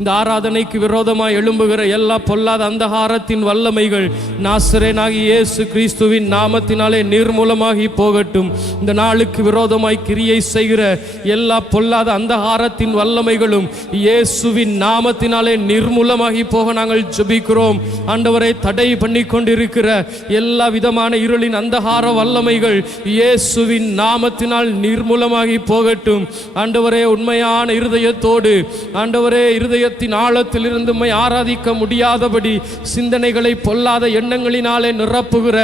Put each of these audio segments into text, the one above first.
இந்த ஆராதனைக்கு விரோதமாய் எழும்புகிற எல்லா பொல்லாத அந்தகாரத்தின் வல்லமைகள் நாசரேனாகிய இயேசு கிறிஸ்துவின் நாமத்தினாலே நிர்மூலமாகி போகட்டும். இந்த நாளுக்கு விரோதமாய் கிரியை செய்கிற எல்லா பொல்லாத அந்தகாரத்தின் வல்லமைகளும் இயேசுவின் நாமத்தினாலே நிர்மூலமாகி போக நாங்கள் ஜெபிக்கிறோம். ஆண்டவரை, தடை பண்ணி கொண்டிருக்கிற எல்லா விதமான இருளின் அந்தகார வல்லமைகள் இயேசுவின் நாமத்தினால் நிர்மூலமாகி போகட்டும். ஆண்டவரே, உண்மையான இருதயத்தோடு ஆண்டவரே, இருதயத்தின் ஆழத்திலிருந்து உம்மை ஆராதிக்க முடியாதபடி சிந்தனைகளை பொல்லாத எண்ணங்களினாலே நிரப்புகிற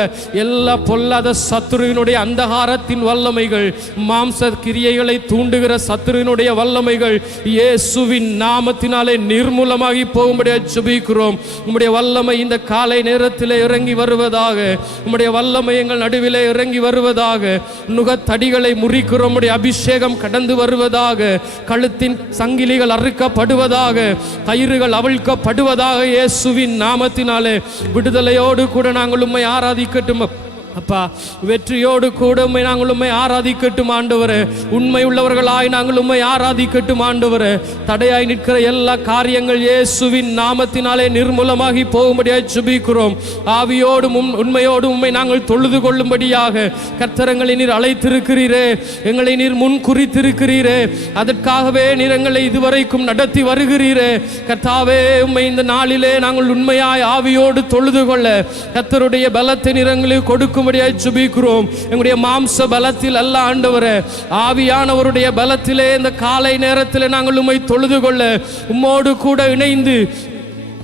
எல்லா பொல்லாத சத்துருவினுடைய அந்தகாரத்தின் வல்லமைகள், மாம்ச கிரியைகளை தூண்டுகிற சத்துருவினுடைய வல்லமைகள் இயேசுவின் நாமத்தினாலே நிர்மூலமாகி போகும்படியாக ஜெபிக்கிறோம். உம்முடைய வல்லமை இந்த காலை நேரத்திலே இறங்கி வருவதாக. உம்முடைய வல்லமை எங்கள் நடுவிலே இறங்கி வருவதாக. நுகத்தடிகளை முறிக்கிறோம். உம்முடைய அபிஷேகம் கடந்து வருவதாக. கழுத்தின் சங்கிலிகள் அறுக்கப்படுவதாக. கயிறுகள் அவிழ்க்கப்படுவதாக. இயேசுவின் நாமத்தினாலே விடுதலையோடு கூட நாங்கள் உம்மை ஆராதிக்கட்டும் அப்பா. வெற்றியோடு கூட உம்மை நாங்கள் உம்மை ஆராதிக்கட்டும் ஆண்டவரே. உண்மை உள்ளவர்களாய் நாங்கள் உம்மை ஆராதிக்கட்டும் ஆண்டவரே. தடையாய் நிற்கிற எல்லா காரியங்கள் இயேசுவின் நாமத்தினாலே நிர்மூலமாகி போகும்படியாக ஜெபிக்கிறோம். ஆவியோடும் உண்மையோடும் உம்மை நாங்கள் தொழுது கொள்ளும்படியாக கர்த்தரங்களை நீர் அழைத்திருக்கிறீரே. எங்களை நீர் முன் குறித்திருக்கிறீரே. அதற்காகவே நீர் எங்களை இதுவரைக்கும் நடத்தி வருகிறீரே. கர்த்தாவே, உம்மை இந்த நாளிலே நாங்கள் உண்மையாய் ஆவியோடு தொழுது கொள்ள கர்த்தருடைய பலத்தை நீர் எங்களுக்கு கொடுக்கும் ஜெபிக்கிறோம். எங்களுடைய மாம்ச பலத்தில் அல்ல ஆண்டவரே, ஆவியானவருடைய பலத்திலே இந்த காலை நேரத்தில் நாங்கள் உம்மை தொழுது கொள்ள உம்மோடு கூட இணைந்து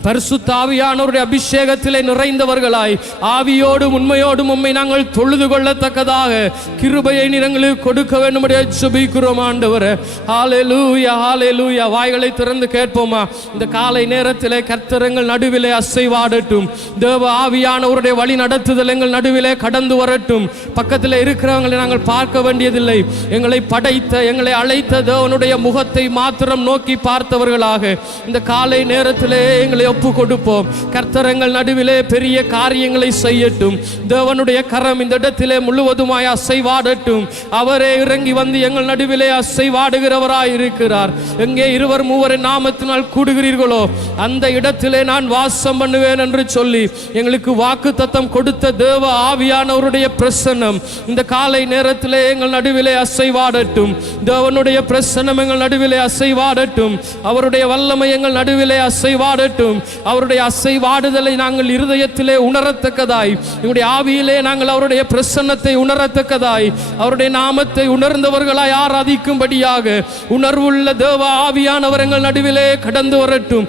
பரிசுத்த ஆவியானவருடைய அபிஷேகத்திலே நிறைந்தவர்களாய் ஆவியோடும் உண்மையோடும் உம்மை நாங்கள் தொழுது கொள்ளத்தக்கதாக கிருபையை எங்களுக்கு கொடுக்க வேண்டும் ஜெபிக்கிறோம் ஆண்டவரே. ஹல்லேலூயா, ஹல்லேலூயா. வாய்களை திறந்து கேட்போமா? இந்த காலை நேரத்திலே கர்த்தர் எங்கள் நடுவிலே அசைவாடட்டும். தேவ ஆவியானவருடைய வழி நடத்துதல் எங்கள் நடுவிலே கடந்து வரட்டும். பக்கத்தில் இருக்கிறவங்களை நாங்கள் பார்க்க வேண்டியதில்லை. எங்களை படைத்த, எங்களை அழைத்த தேவனுடைய முகத்தை மாத்திரம் நோக்கி பார்த்தவர்களாக இந்த காலை நேரத்திலே எங்களை ஒப்பு கொடுப்போம். கர்த்தரங்கள் நடுவிலே பெரிய காரியங்களை செய்யட்டும். தேவனுடைய கரம் இந்த இடத்திலே முழுவதுமாய் அசைவாடட்டும். அவரே இறங்கி வந்து எங்கள் நடுவிலே அசைவாடுகிறவராய் இருக்கிறார். எங்கே இருவர் மூவர் நாமத்தினால் கூடுகிறீர்களோ அந்த இடத்திலே நான் வாசம் பண்ணுவேன் என்று சொல்லி எங்களுக்கு வாக்குத்தத்தம் கொடுத்த தேவ ஆவியானவருடைய பிரசன்னம் இந்த காலை நேரத்திலே எங்கள் நடுவிலே அசைவாடட்டும். தேவனுடைய பிரசன்னம் எங்கள் நடுவிலே அசைவாடட்டும். அவருடைய வல்லமை எங்கள் நடுவிலே அசைவாடட்டும். அவருடைய அசைவாடுதலை நாங்கள் இருதயத்திலே உணரத்தக்கதாய், எங்களுடைய ஆவியிலே நாங்கள் அவருடைய பிரசன்னத்தை உணரத்தக்கதாய், அவருடைய நாமத்தை உணர்ந்தவர்களாய் ஆராதிக்கும்படியாக உணர்வுள்ள தேவ ஆவியானவர் எங்கள் நடுவிலே கடந்து வரட்டும்.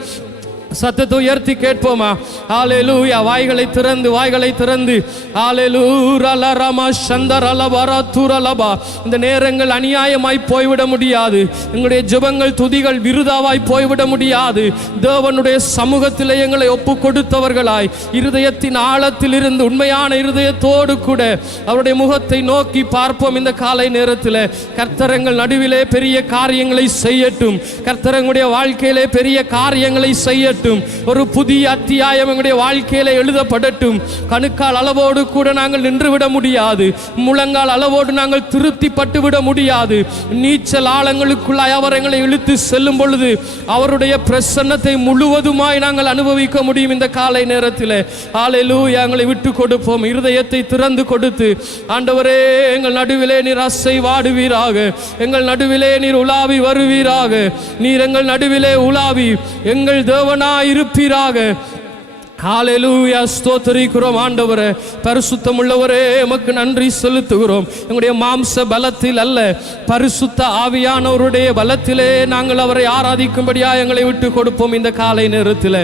சத்தத்தை உயர்த்தி கேட்போமா? ஹல்லேலூயா. வாய்களை திறந்து ஹல்லேலூயா லரமா சந்தரலபரா துரலபா. இந்த நேரங்கள் அநியாயமாய் போய்விட முடியாது. எங்களுடைய ஜெபங்கள் துதிகள் விருதாவாய் போய்விட முடியாது. தேவனுடைய சமூகத்திலே எங்களை ஒப்பு கொடுத்தவர்களாய் இருதயத்தின் ஆழத்தில் இருந்து உண்மையான இருதயத்தோடு கூட அவருடைய முகத்தை நோக்கி பார்ப்போம். இந்த காலை நேரத்தில் கர்த்தரங்கள் நடுவிலே பெரிய காரியங்களை செய்யட்டும். கர்த்தரங்களுடைய வாழ்க்கையிலே பெரிய காரியங்களை செய்யட்டும். ஒரு புதிய அத்தியாயம் எங்களுடைய வாழ்க்கையில எழுதப்படட்டும். கணுக்கால் அளவோடு கூட நாங்கள் நின்றுவிட முடியாது. முழங்கால் அளவோடு நாங்கள் திருப்தி பட்டுவிட முடியாது. நீச்சல் ஆழங்களுக்குள்ளாய் அவர் எங்களை இழுத்து செல்லும் பொழுது அவருடைய பிரசன்னத்தை முழுவதுமாய் நாங்கள் அனுபவிக்க முடியும். இந்த காலை நேரத்தில் ஹல்லேலூயா. எங்களை விட்டு கொடுப்போம். இருதயத்தை திறந்து கொடுத்து ஆண்டவரே, எங்கள் நடுவிலே நீர் அசைவாடுவீராக. எங்கள் நடுவிலே நீர் உலாவி வருவீராக. நீர் எங்கள் நடுவிலே உலாவி எங்கள் தேவனா இருப்பீராக. ஹல்லேலூயா. ஸ்தோத்திரிக்கிறோம் ஆண்டவரே. பரிசுத்தம் உள்ளவரே, எமக்கு நன்றி செலுத்துகிறோம். எங்களுடைய மாம்ச பலத்தில் அல்ல, பரிசுத்த ஆவியானவருடைய பலத்திலே நாங்கள் அவரை ஆராதிக்கும்படியாக எங்களை விட்டு கொடுப்போம். இந்த காலை நேரத்தில்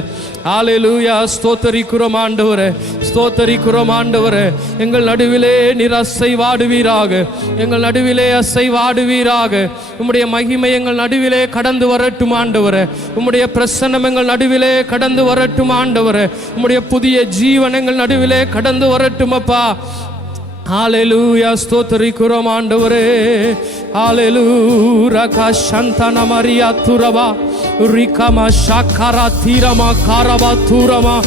ஹல்லேலூயா. ஸ்தோத்திரிக்கிறோம் ஆண்டவரே, ஸ்தோத்திரிக்கிறோம் ஆண்டவரே. எங்கள் நடுவிலே நீர் அசைவாடுவீராக. எங்கள் நடுவிலே அசைவாடுவீராக. உம்முடைய மகிமை எங்கள் நடுவிலே கடந்து வரட்டும் ஆண்டவரே. உம்முடைய பிரசன்னம் எங்கள் நடுவிலே கடந்து வரட்டும் ஆண்டவரே. உம்முடைய புதிய ஜீவன் எங்கள் நடுவிலே கடந்து வரட்டும் அப்பா. ஹல்லேலூயா. ஸ்தோத்திரிக்கிறோம் ஆண்டவரே. ஹல்லேலூயா. காஷந்தன மரியா துரபா ரிகமா ஷாக்கரா தீரமா காரபா துரமா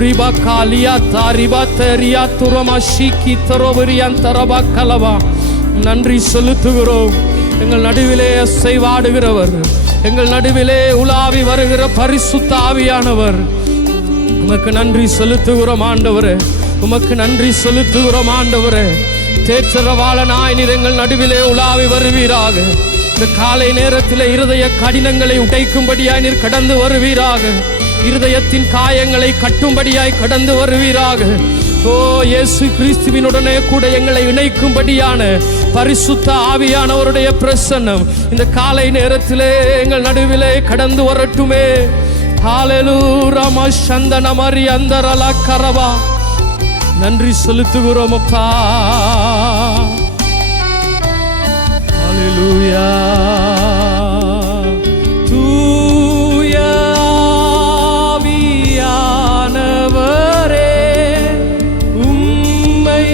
ரிபா காலியா தாரிபா தரியா துரமா ஷிக்கி தரோவரியாந்தரபா கலவா. நன்றி செலுத்துகிறோம். எங்கள் நடுவிலே அசைவாடுகிறவர், எங்கள் நடுவிலே உலாவி வருகிற பரிசுத்த ஆவியானவர், உமக்கு நன்றி செலுத்துகிறோம் ஆண்டவரே. உமக்கு நன்றி செலுத்துகிறோம் ஆண்டவரே. தேற்றரவாளனாய் நீர் எங்கள் நடுவிலே உலாவி வருவீராக. இந்த காலை நேரத்தில் இருதய கடினங்களை உடைக்கும்படியாய் நீர் கடந்து வருவீராக. இருதயத்தின் காயங்களை கட்டும்படியாய் கடந்து வருவீராக. ஓ இயேசு கிறிஸ்துவினுடனே கூட எங்களை இணைக்கும்படியான பரிசுத்த ஆவியானவருடைய பிரசன்னம் இந்த காலை நேரத்திலே எங்கள் நடுவிலே கடந்து வரட்டுமே. ஹல்லேலூயா மஷந்தன மரி அந்தரல கரவா. நன்றி செலுத்துகிறோம் அப்பா. ஹல்லேலூயா. தூய ஆவியானவரே, உம்மை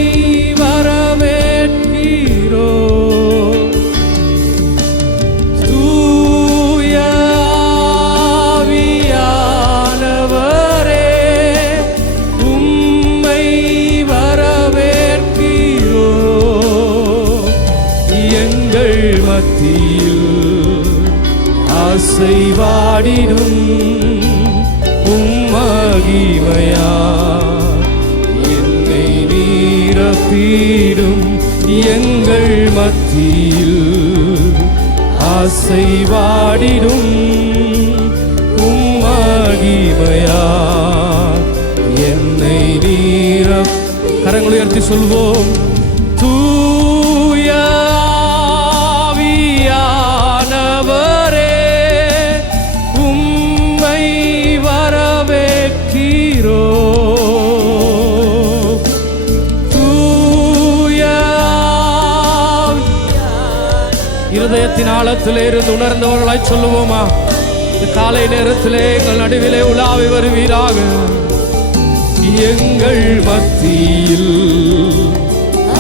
வரவேற்கிறோம். தூய ஆவியானவரே, உம்மை வரவேற்கிறோம். எங்கள் மத்தியில் ஆசைவாடிடும் உம்மகிமையா என்னை நீரப்பீடும். எங்கள் மத்தியில் ஆசைவாடிடும் உம்மகிமையா என்னை நீரப். கரங்களை உயர்த்தி சொல்வோம். தூய ஆவியானவரே, உம்மை வரவேற்கிறோம். தூய இருதயத்தின் ஆழத்திலே இருந்து உணர்ந்தவர்களாய் சொல்லுவோமா? இந்த காலை நேரத்திலே எங்கள் நடுவிலே உலாவி வருவீராக. எங்கள் மத்தியில்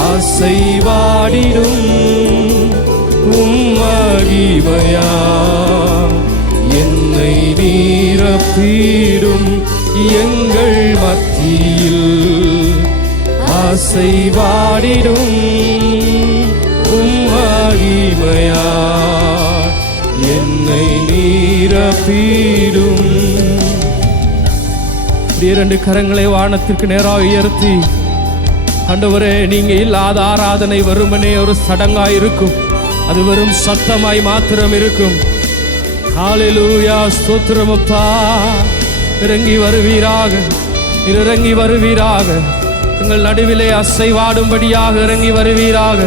ஆசைவாடிடும் உம்மகிமையா என்னை நீரப்பீடும். எங்கள் மத்தியில் ஆசைவாடிடும் உம்மகிமையா என்னை நீரப்பீடும். இரண்டு கரங்களை வானத்திற்கு நேராக உயர்த்தி, ஆண்டவரே, நீங்க இல்லாத ஆராதனை வெறுமனே ஒரு சடங்காய் இருக்கும். அது வெறும் சத்தமாய் மாத்திரம் இருக்கும். ஹல்லேலூயா, ஸ்தோத்திரம் அப்பா. இறங்கி வருவீராக, இறங்கி வருவீராக. எங்கள் நடுவிலே அசைவாடும்படியாக இறங்கி வருவீராக.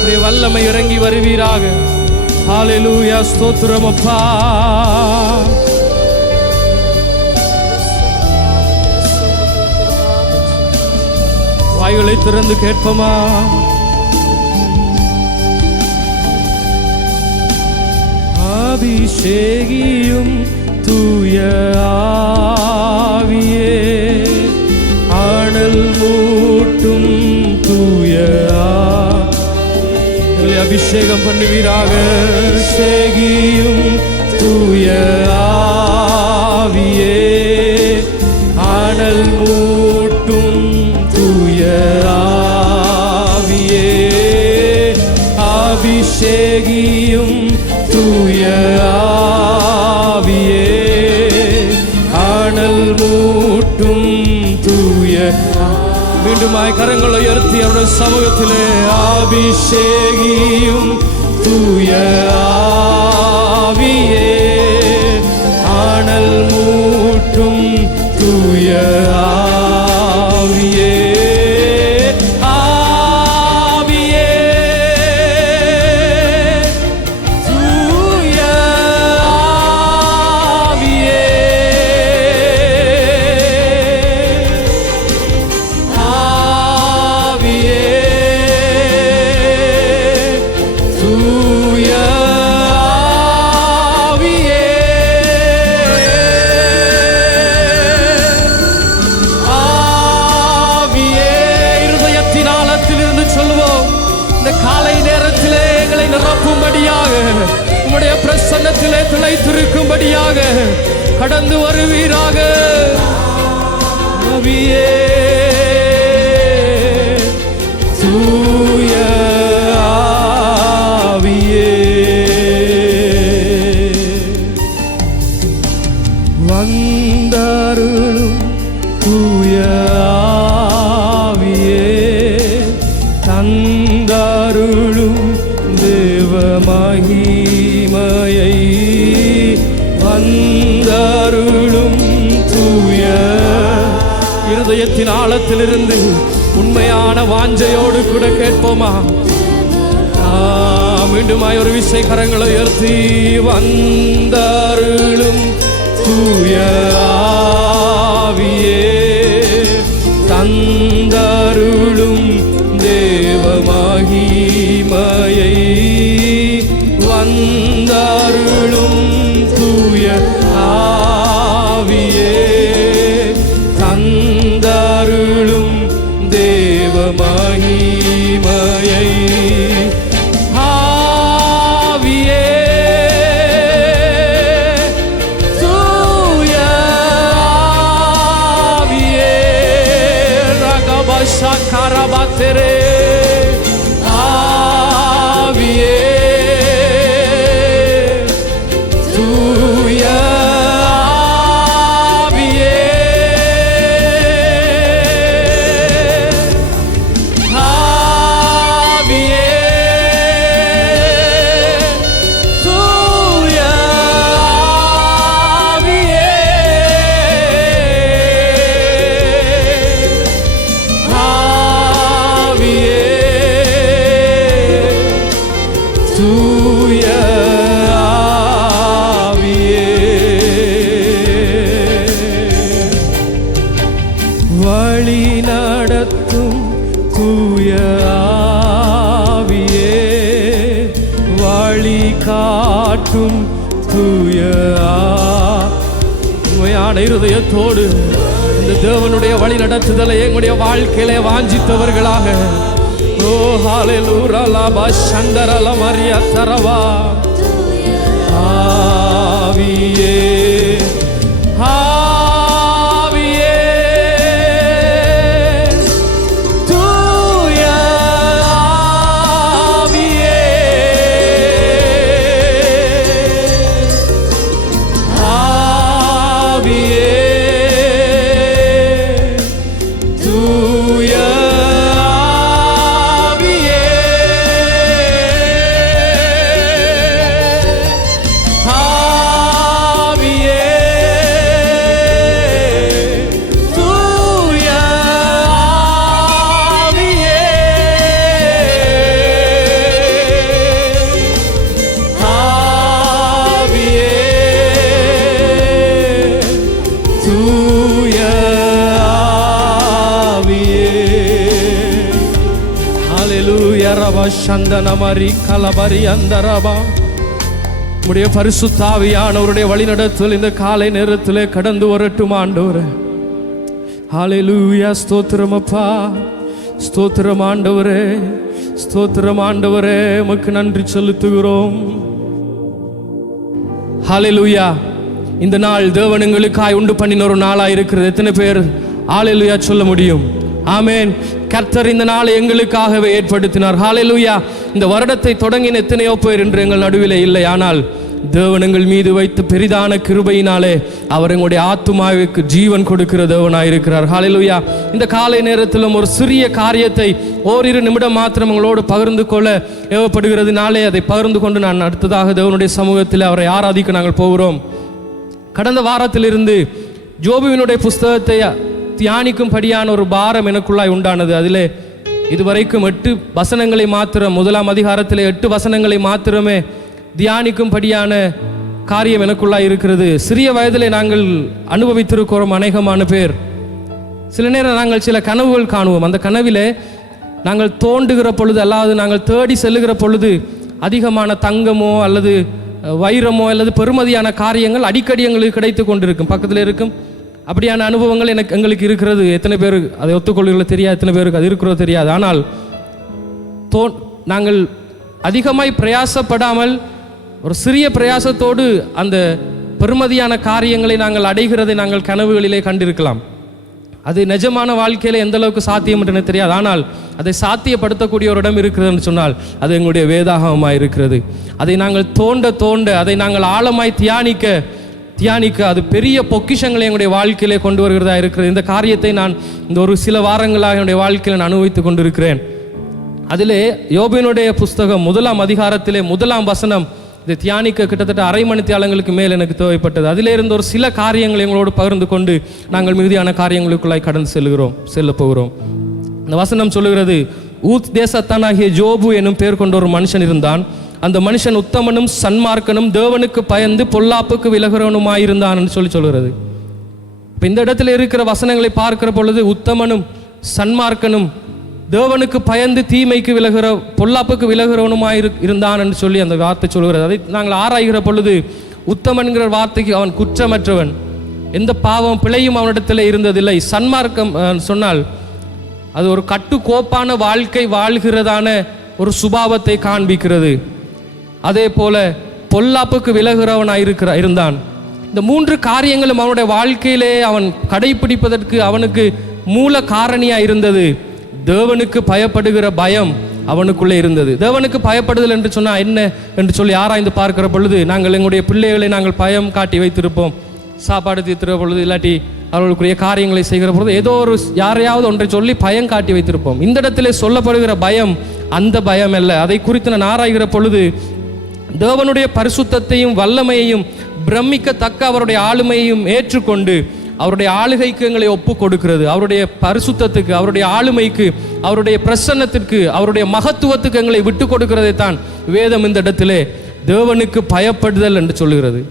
உடைய வல்லமை இறங்கி வருவீராக. ஹல்லேலூயா, ஸ்தோத்திரம் அப்பா. வாய்களை திறந்து கேட்போமா? அபிஷேகியும் தூய ஆவியே, அனல் மூட்டும் தூய ஆவியே, அபிஷேகம் பண்ணுவீராக. அபிஷேகியும் தூய ஆவியே, அனல் மூட்டும் தூய ஆவியே, அபிஷேகியும் தூய ஆவியே, அனல் மூட்டும் தூய. மீண்டுமாய் கரங்களை உயர்த்தி அவருடைய சமூகத்திலே அபிஷேகியும் தூய ஆவியே, அனல் மூட்டும் தூய ஆவியே, ஆவியே, தூய ஆவியே, ஆவியே, தூய ஆவியே, சொல்லுவோம். இந்த காலை நேரத்திலே எங்களை நிரப்பும்படியாக, உம்முடைய பிரசன்னத்திலே திளைத்திருக்கும்படியாக கடந்து வருவீராக. ஆவியே, தூய ஆவியே, இருதயத்தின் ஆழத்திலிருந்து உண்மையான வாஞ்சையோடு கூட கேட்போமா? மீண்டுமாய் ஒரு விசை கரங்களை உயர்த்தி வந்தருளும் தூய ஆவியே, தந்தருளும் தேவ மகிமையை, வந்தருளும் தூய ஆவியே, தந்தருளும் தேவ மகிமையை. Karabatere Aviye Tuya Aviye Aviye Tuya Aviye தூய ஆவியே, வழி நடத்தும் தூய ஆவியே, வழி காட்டும் தூய உண்மையான இருதயத்தோடு இந்த தேவனுடைய வழி நடத்துதலை எங்களுடைய வாழ்க்கையிலே வாஞ்சித்தவர்களாக ஓ ஹalleluya லபா சந்தரல மரியா தரவா ஆவியே ஆவியே தூய ஆவியே ஆவியே தூய சந்தனமரி கலபரி அந்தரபா உடைய பரிசுத்த ஆவியானவருடைய வழிநடத்தல் இந்த காலை நேரத்திலே கடந்து வரட்டும் ஆண்டவரே. ஹalleluya ஸ்தோத்திரம் அப்பா, ஸ்தோத்திரம் ஆண்டவரே, ஸ்தோத்திரம் ஆண்டவரே, உமக்கு நன்றி செலுத்துகிறோம். ஹalleluya. இந்த நாள் தேவனுங்களுக்காய் உண்டு பண்ணின ஒரு நாளாக இருக்கிறது. எத்தனை பேர் ஹalleluya சொல்ல முடியும்? ஆமென். கர்த்தர் இந்த நாளை எங்களுக்காகவே ஏற்படுத்தினார். ஹalleluya. இந்த வருடத்தை தொடங்கின எத்தனையோ பேர் இன்று எங்கள் நடுவிலே இல்லை. ஆனால் தேவன் எங்கள் மீது வைத்த பெரிதான கிருபையினாலே அவர் எங்களுடைய ஆத்துமாவுக்கு ஜீவன் கொடுக்கிற தேவனாயிருக்கிறார். ஹalleluya. இந்த காலை நேரத்திலும் ஒரு சிறிய காரியத்தை ஓரிரு நிமிடம் மாத்திரம் உங்களோடு பகிர்ந்து கொள்ள ஏவப்படுகிறதுனாலே அதை பகிர்ந்து கொண்டு நான் அடுத்ததாக தேவனுடைய சமூகத்தில் அவரை ஆராதிக்க நாங்கள் போகிறோம். கடந்த வாரத்திலிருந்து ஜோபுவினுடைய புஸ்தகத்தை தியானிக்கும்படியான ஒரு பாரம் எனக்குள்ளாய் உண்டானது. அதிலே இதுவரைக்கும் 8 வசனங்களை மாத்திரம், முதலாம் அதிகாரத்திலே 8 வசனங்களை மாத்திரமே தியானிக்கும்படியான காரியம் எனக்குள்ளாய் இருக்கிறது. சிறிய வயதிலே நாங்கள் அனுபவித்திருக்கிறோம் அநேகமான பேர். சில நேரம் நாங்கள் சில கனவுகள் காணுவோம். அந்த கனவிலே நாங்கள் தோண்டுகிற பொழுது, அல்லாது நாங்கள் தேடி செல்லுகிற பொழுது அதிகமான தங்கமோ அல்லது வைரமோ அல்லது பெருமதியான காரியங்கள் அடிக்கடி எங்களுக்கு கிடைத்து கொண்டிருக்கும், பக்கத்தில் இருக்கும். அப்படியான அனுபவங்கள் எங்களுக்கு இருக்கிறது. எத்தனை பேர் அதை ஒத்துக்கொள்ளுங்களோ தெரியாது, எத்தனை பேருக்கு அது இருக்கிறதோ தெரியாது. ஆனால் நாங்கள் அதிகமாய் பிரயாசப்படாமல் ஒரு சிறிய பிரயாசத்தோடு அந்த பெருமதியான காரியங்களை நாங்கள் அடைகிறதை நாங்கள் கனவுகளிலே கண்டிருக்கலாம். அது நிஜமான வாழ்க்கையில் எந்த அளவுக்கு சாத்தியம் என்று தெரியாது. ஆனால் அதை சாத்தியப்படுத்தக்கூடிய ஒரு இடம் இருக்கிறதுன்னு சொன்னால் அது எங்களுடைய வேதாகமமாக இருக்கிறது. அதை நாங்கள் தோண்ட தோண்ட, அதை நாங்கள் ஆழமாய் தியானிக்க அது பெரிய பொக்கிஷங்களை எங்களுடைய வாழ்க்கையிலே கொண்டு வருகிறதா இருக்கிறது. இந்த காரியத்தை நான் இந்த ஒரு சில வாரங்களாக என்னுடைய வாழ்க்கையில் நான் அனுபவித்து கொண்டிருக்கிறேன். அதிலே யோபினுடைய புஸ்தகம் 1ஆம் அதிகாரத்திலே 1ஆம் வசனம் இதை தியானிக்க கிட்டத்தட்ட அரை மணித்தியாலங்களுக்கு மேல் எனக்கு தேவைப்பட்டது. அதிலே இருந்த ஒரு சில காரியங்களை எங்களோடு பகிர்ந்து கொண்டு நாங்கள் மிகுதியான காரியங்களுக்குள்ளாய் கடந்து செல்ல போகிறோம். இந்த வசனம் சொல்லுகிறது, ஊத் தேசத்தானாகிய ஜோபு என்னும் பேர் கொண்ட ஒரு மனுஷன் இருந்தான். அந்த மனுஷன் உத்தமனும் சன்மார்க்கனும் தேவனுக்கு பயந்து பொல்லாப்புக்கு விலகிறவனுமாயிருந்தான் என்று சொல்லுகிறது. இப்போ இந்த இடத்துல இருக்கிற வசனங்களை பார்க்கிற பொழுது உத்தமனும் சன்மார்க்கனும் தேவனுக்கு பயந்து தீமைக்கு விலகிற பொல்லாப்புக்கு விலகிறவனுமாய் இருந்தான் என்று சொல்லி அந்த வார்த்தை சொல்கிறது. அதை நாங்கள் ஆராய்கிற பொழுது உத்தமன்கிற வார்த்தைக்கு அவன் குற்றமற்றவன், எந்த பாவம் பிழையும் அவனிடத்தில் இருந்ததில்லை. சன்மார்க்கம் சொன்னால் அது ஒரு கட்டுக்கோப்பான வாழ்க்கை வாழ்கிறதான ஒரு சுபாவத்தை காண்பிக்கிறது. அதே போல பொல்லாப்புக்கு விலகிறவனாய் இருந்தான். இந்த 3 காரியங்களும் அவனுடைய வாழ்க்கையிலே அவன் கடைபிடிப்பதற்கு அவனுக்கு மூல காரணியாக இருந்தது. தேவனுக்கு பயப்படுகிற பயம் அவனுக்குள்ளே இருந்தது. தேவனுக்கு பயப்படுதல் என்று சொன்னால் என்ன என்று சொல்லி ஆராய்ந்து பார்க்கிற பொழுது, நாங்கள் எங்களுடைய பிள்ளைகளை நாங்கள் பயம் காட்டி வைத்திருப்போம். சாப்பாடு தீர்த்துற பொழுது, இல்லாட்டி அவர்களுக்குரிய காரியங்களை செய்கிற பொழுது ஏதோ ஒரு யாரையாவது ஒன்றை சொல்லி பயம் காட்டி வைத்திருப்போம். இந்த இடத்திலே சொல்லப்படுகிற பயம் அந்த பயம் அல்ல. அதை குறித்து நான் ஆராய்கிற பொழுது, தேவனுடைய பரிசுத்தத்தையும் வல்லமையையும் பிரமிக்கத்தக்க அவருடைய ஆளுமையையும் ஏற்றுக்கொண்டு அவருடைய ஆளுகைக்கு எங்களை ஒப்பு கொடுக்கிறது. அவருடைய பரிசுத்தத்துக்கு, அவருடைய ஆளுமைக்கு, அவருடைய பிரசன்னத்திற்கு, அவருடைய மகத்துவத்துக்கு எங்களை விட்டு கொடுக்கிறதை தான் வேதம் இந்த இடத்திலே தேவனுக்கு பயப்படுதல் என்று சொல்லுகிறது.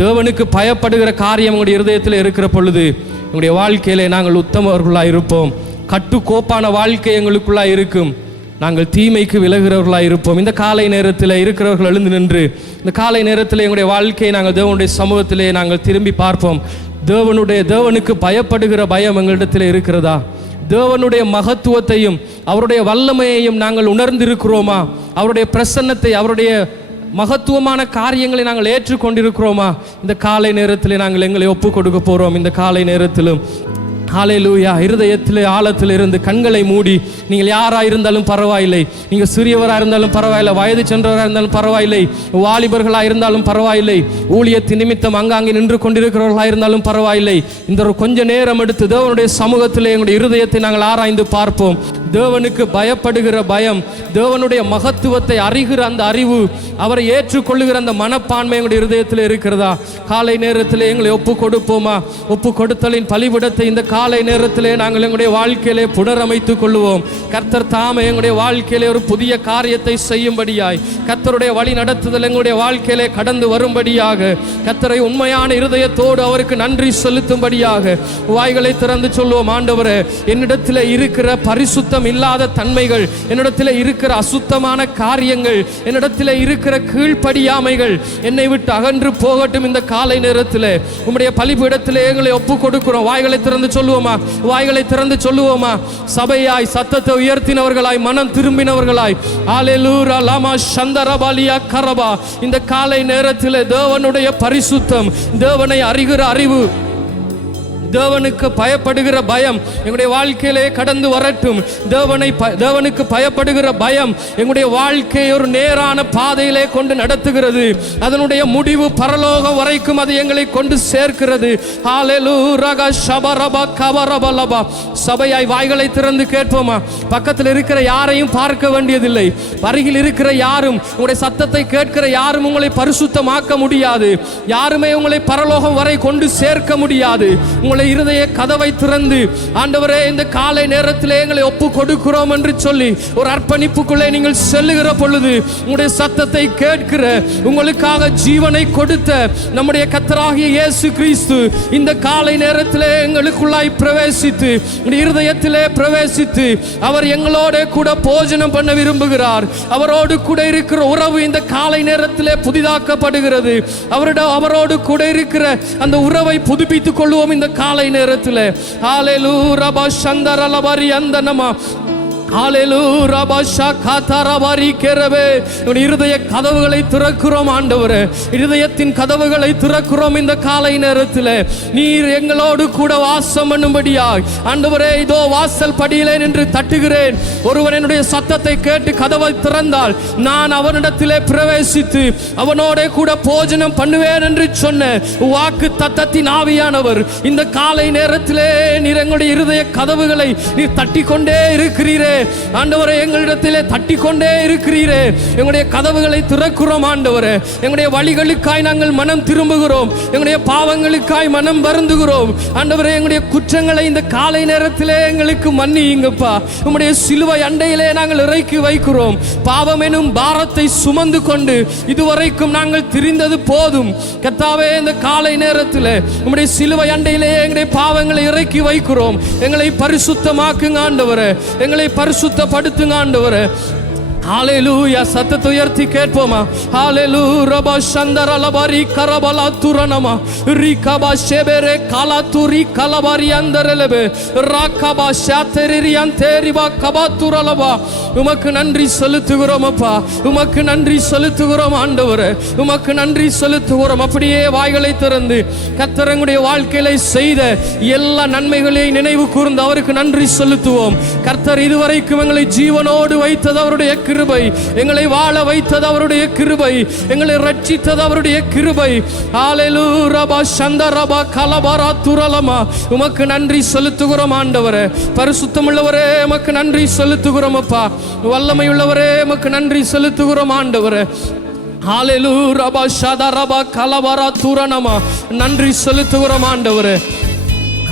தேவனுக்கு பயப்படுகிற காரியம் எங்களுடைய இருதயத்தில் இருக்கிற பொழுது எங்களுடைய வாழ்க்கையிலே நாங்கள் உத்தமவர்களாக இருப்போம். கட்டுக்கோப்பான வாழ்க்கை எங்களுக்குள்ளாக இருக்கும். நாங்கள் தீமைக்கு விலகிறவர்களாக இருப்போம். இந்த காலை நேரத்தில் இருக்கிறவர்கள் எழுந்து நின்று இந்த காலை நேரத்தில் எங்களுடைய வாழ்க்கையை நாங்கள் தேவனுடைய சமூகத்திலே நாங்கள் திரும்பி பார்ப்போம். தேவனுக்கு பயப்படுகிற பயம் எங்களிடத்தில் இருக்கிறதா? தேவனுடைய மகத்துவத்தையும் அவருடைய வல்லமையையும் நாங்கள் உணர்ந்திருக்கிறோமா? அவருடைய பிரசன்னத்தை, அவருடைய மகத்துவமான காரியங்களை நாங்கள் ஏற்றுக்கொண்டிருக்கிறோமா? இந்த காலை நேரத்தில் நாங்கள் எங்களை ஒப்பு கொடுக்க போகிறோம். இந்த காலை நேரத்திலும் ஹல்லேலூயா, இருதயத்திலே ஆழத்தில் இருந்து கண்களை மூடி, நீங்கள் யாராக இருந்தாலும் பரவாயில்லை, நீங்கள் சிறியவராக இருந்தாலும் பரவாயில்லை, வயது சென்றவராக இருந்தாலும் பரவாயில்லை, வாலிபர்களாக இருந்தாலும் பரவாயில்லை, ஊழியத்தின் நிமித்தம் அங்காங்கே நின்று கொண்டிருக்கிறவர்களாக இருந்தாலும் பரவாயில்லை, இந்த ஒரு கொஞ்ச நேரம் எடுத்து தேவனுடைய சமூகத்திலே எங்களுடைய இருதயத்தை நாங்கள் ஆராய்ந்து பார்ப்போம். தேவனுக்கு பயப்படுகிற பயம், தேவனுடைய மகத்துவத்தை அறிகிற அந்த அறிவு, அவரை ஏற்றுக்கொள்ளுகிற அந்த மனப்பான்மை எங்களுடைய இருதயத்தில் இருக்கிறதா? காலை நேரத்திலே எங்களை ஒப்பு கொடுப்போமா? ஒப்பு கொடுத்தலின் பலிபிடத்தை இந்த காலை நேரத்திலே நாங்கள் எங்களுடைய வாழ்க்கையிலே புனரமைத்துக் கொள்வோம். கர்த்தர் தாமே எங்களுடைய வாழ்க்கையிலே ஒரு புதிய காரியத்தை செய்யும்படியாய், கர்த்தருடைய வழி நடத்துதல் எங்களுடைய வாழ்க்கையிலே கடந்து வரும்படியாக, கர்த்தரை உண்மையான இருதயத்தோடு அவருக்கு நன்றி செலுத்தும்படியாக வாய்களை திறந்து சொல்லுவோம். ஆண்டவரே, என்னிடத்தில் இருக்கிற பரிசுத்தம் இல்லாத தன்மைகள், என்னிடத்தில் இருக்கிற அசுத்தமான காரியங்கள், என்னிடத்தில் இருக்கிற கீழ்ப்படியாமைகள் என்னை விட்டு அகன்று போகட்டும். இந்த காலை நேரத்தில் உம்முடைய பலிபீடத்திலே எங்களை ஒப்பு கொடுக்கிறோம். வாய்களை திறந்து சொல்லுவோமா? வாய்களை திறந்து சொல்லுவோமா? சபையாய் சத்தத்தை உயர்த்தினவர்களாய், மனம் திரும்பினவர்களாய், ஹல்லேலூயா லாமா சந்தரபாலியா கரபா, இந்த காலை நேரத்தில் தேவனுடைய பரிசுத்தம், தேவனை அறிகிற அறிவு, தேவனுக்கு பயப்படுகிற பயம் எங்களுடைய வாழ்க்கையிலே கடந்து வரட்டும். தேவனுக்கு பயப்படுகிற பயம் எங்களுடைய வாழ்க்கையை ஒரு நேரான பாதையிலே கொண்டு நடத்துகிறது. அதனுடைய முடிவு பரலோகம் வரைக்கும் அது எங்களை கொண்டு சேர்க்கிறது. ஹல்லேலூயா ஷபரபா கவரபலபா. சபையாய் வாய்களை திறந்து கேட்போமா? பக்கத்தில் இருக்கிற யாரையும் பார்க்க வேண்டியதில்லை. அருகில் இருக்கிற யாரும், உங்களுடைய சத்தத்தை கேட்கிற யாரும் உங்களை பரிசுத்தமாக்க முடியாது. யாருமே உங்களை பரலோகம் வரை கொண்டு சேர்க்க முடியாது. உங்களை இருதய கதவை திறந்து, ஆண்டவரே, இந்த காலை நேரத்திலே எங்களை ஒப்பு கொடுக்கிறோம் என்று சொல்லி ஒரு அர்ப்பணிப்புக்குள்ளே நீங்கள் செல்லுகிற பொழுது, உங்களுடைய சத்தத்தை கேட்கிற, உங்களுக்காக ஜீவனை கொடுத்த நம்முடைய கர்த்தராகிய இயேசு கிறிஸ்து இந்த காலை நேரத்திலே எங்களுக்குள்ளாய் பிரவேசித்து, இருதயத்திலே பிரவேசித்து, அவர் எங்களோட கூட போஜனம் பண்ண விரும்புகிறார். அவரோடு கூட இருக்கிற உறவு இந்த காலை நேரத்திலே புதிதாக்கப்படுகிறது. அவரோடு கூட இருக்கிற அந்த உறவை புதுப்பித்துக் கொள்வோம் இந்த காலை நேரத்தில். ஹல்லேலூயா ரபா சந்தரலபரி அந்தனமா, ஹல்லேலூயா பாஷா காதரபரி கரவே. இருதய கதவுகளை திறக்கிறோம் ஆண்டவரே, இருதயத்தின் கதவுகளை திறக்கிறோம் இந்த காலை நேரத்தில். நீர் எங்களோடு கூட வாசம் பண்ணும்படியாய் ஆண்டவரே, இதோ வாசல் படியிலே நின்று தட்டுகிறேன். ஒருவன் என்னுடைய சத்தத்தை கேட்டு கதவை திறந்தால் நான் அவனிடத்திலே பிரவேசித்து அவனோட கூட போஜனம் பண்ணுவேன் என்று சொன்ன வாக்கு தத்தத்தின் ஆவியானவர் இந்த காலை நேரத்திலே நீர் எங்களுடைய இருதய கதவுகளை நீர் தட்டி கொண்டே இருக்கிறீரே. ஆண்டவரே எங்களிடத்திலே தட்டி கொண்டே இருக்கிறீரே. எங்களுடைய கதவுகளை திறக்கிறோம் ஆண்டவரே. எங்களுடைய வழிகளுக்காய் நாங்கள் மனம் திரும்புகிறோம். எங்களுடைய பாவங்களுக்காய் மனம் வருந்துகிறோம் ஆண்டவரே. எங்களுடைய குற்றங்களை இந்த காலை நேரத்திலே எங்களுக்கு மன்னியுங்கப்பா. உம்முடைய சிலுவை அண்டையிலே நாங்கள் இறக்கி வைக்கிறோம். பாவம் எனும் பாரத்தை சுமந்து கொண்டு இதுவரைக்கும் நாங்கள் திரிந்தது போதும் கர்த்தாவே. இந்த காலை நேரத்திலே உம்முடைய சிலுவை அண்டையிலே எங்களுடைய பாவங்களை இறக்கி வைக்கிறோம். எங்களை பரிசுத்தமாக்குங்க ஆண்டவரே. எங்களை பரிசுத்தப்படுத்துங்க ஆண்டவரே. ஹalleluya. சத்தத்தை உயர்த்தி கேட்போமா? ஹalleluya. ரபா சந்தர லபரி கரபலா துரணமா ரிகபா ஷெபெரே கலாதுரி கலபரி அந்தரலபே ராகபா ஷாதெரி அந்தேரிபா கபாதுரலபா. உமக்கு நன்றி செலுத்துகிறோம் அப்பா. உமக்கு நன்றி செலுத்துகிறோம் ஆண்டவரே. உமக்கு நன்றி செலுத்துகிறோம். அப்படியே வாய்களை திறந்து கர்த்தருடைய வாழ்க்கையில செய்த எல்லா நன்மைகளையும் நினைவு கூர்ந்து அவருக்கு நன்றி செலுத்துவோம். கர்த்தர் இதுவரைக்கும் எங்களை ஜீவனோடு வைத்தது அவருடைய கிருபை. எங்களை வாழ வைத்தது அவருடைய கிருபை. எங்களை ரட்சித்தது அவருடைய கிருபை. ஹalleluya. ரபா சந்தரபா கலபரா துரலமா. உமக்கு நன்றி செலுத்துகிறோம் ஆண்டவரே. பரிசுத்தமுள்ளவரே உமக்கு நன்றி செலுத்துகிறோம் அப்பா. வல்லமை உள்ளவரே உமக்கு நன்றி செலுத்துகிறோம் ஆண்டவரே. ஹalleluya. ரபா சதரபா கலபரா துரணமா. நன்றி செலுத்துகிறோம் ஆண்டவரே.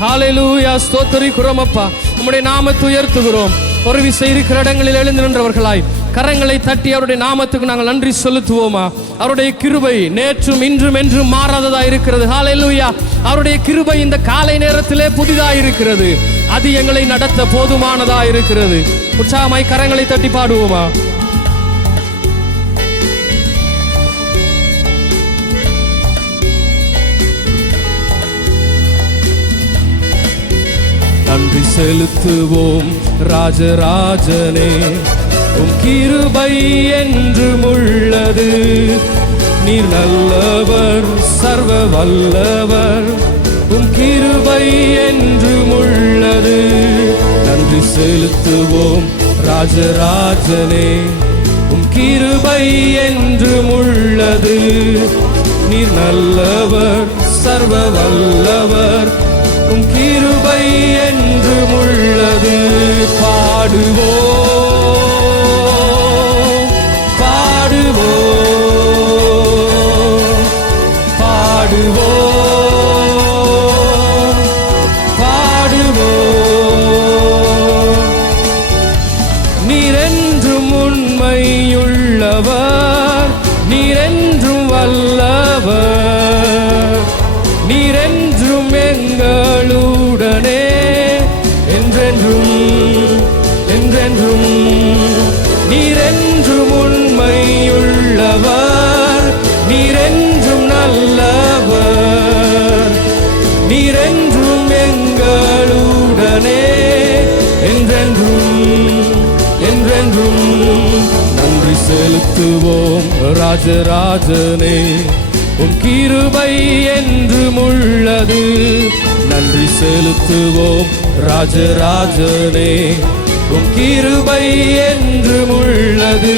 ஹalleluya. ஸ்தோத்திரிக்கிறோம் அப்பா. உம்முடைய நாமத்தை உயர்த்துகிறோம். ஒரு விசை இருக்கிற இடங்களில் எழுந்து நின்றவர்களாய் கரங்களை தட்டி அவருடைய நாமத்துக்கு நாங்கள் நன்றி செலுத்துவோமா? அவருடைய கிருபை நேற்றும் இன்றும் என்றும் மாறாததா இருக்கிறது. ஹalleluya. அவருடைய கிருபை இந்த காலை நேரத்திலே புதிதாக இருக்கிறது. அது எங்களை நடத்த போதுமானதா இருக்கிறது. உற்சாகமாய் கரங்களை தட்டி பாடுவோமா? நன்றி செலுத்துவோம் ராஜராஜனே. உம் கிருபை என்றும் உள்ளது. நீர் நல்லவர் சர்வ வல்லவர். உம் கிருபை என்றும் உள்ளது. நன்றி செலுத்துவோம் ராஜராஜனே. உம் கிருபை என்றும் உள்ளது. நீர் நல்லவர் சர்வ வல்லவர். உம் கிருபை என்றும் உள்ளது. பாடுவோம் பாடுவோம் பாடுவோம் பாடுவோம். நீரென்றும் உண்மையுள்ளவர். நீரென்றும் வல்லவர். நீரென்றும் எங்களுடனே என்றென்றும் என்றென்றும். நீரென்றும் உண்மையுள்ளவர். நீரென்றும் நல்லவர். நீரென்றும் எங்களுடனே என்றென்றும் என்றென்றும். நன்றி செலுத்துவோம் ராஜராஜனே. உம் கிருபை என்றும் உள்ளது. நன்றி செலுத்துவோம் ராஜராஜனே. உம் கிருபை என்றும் உள்ளது.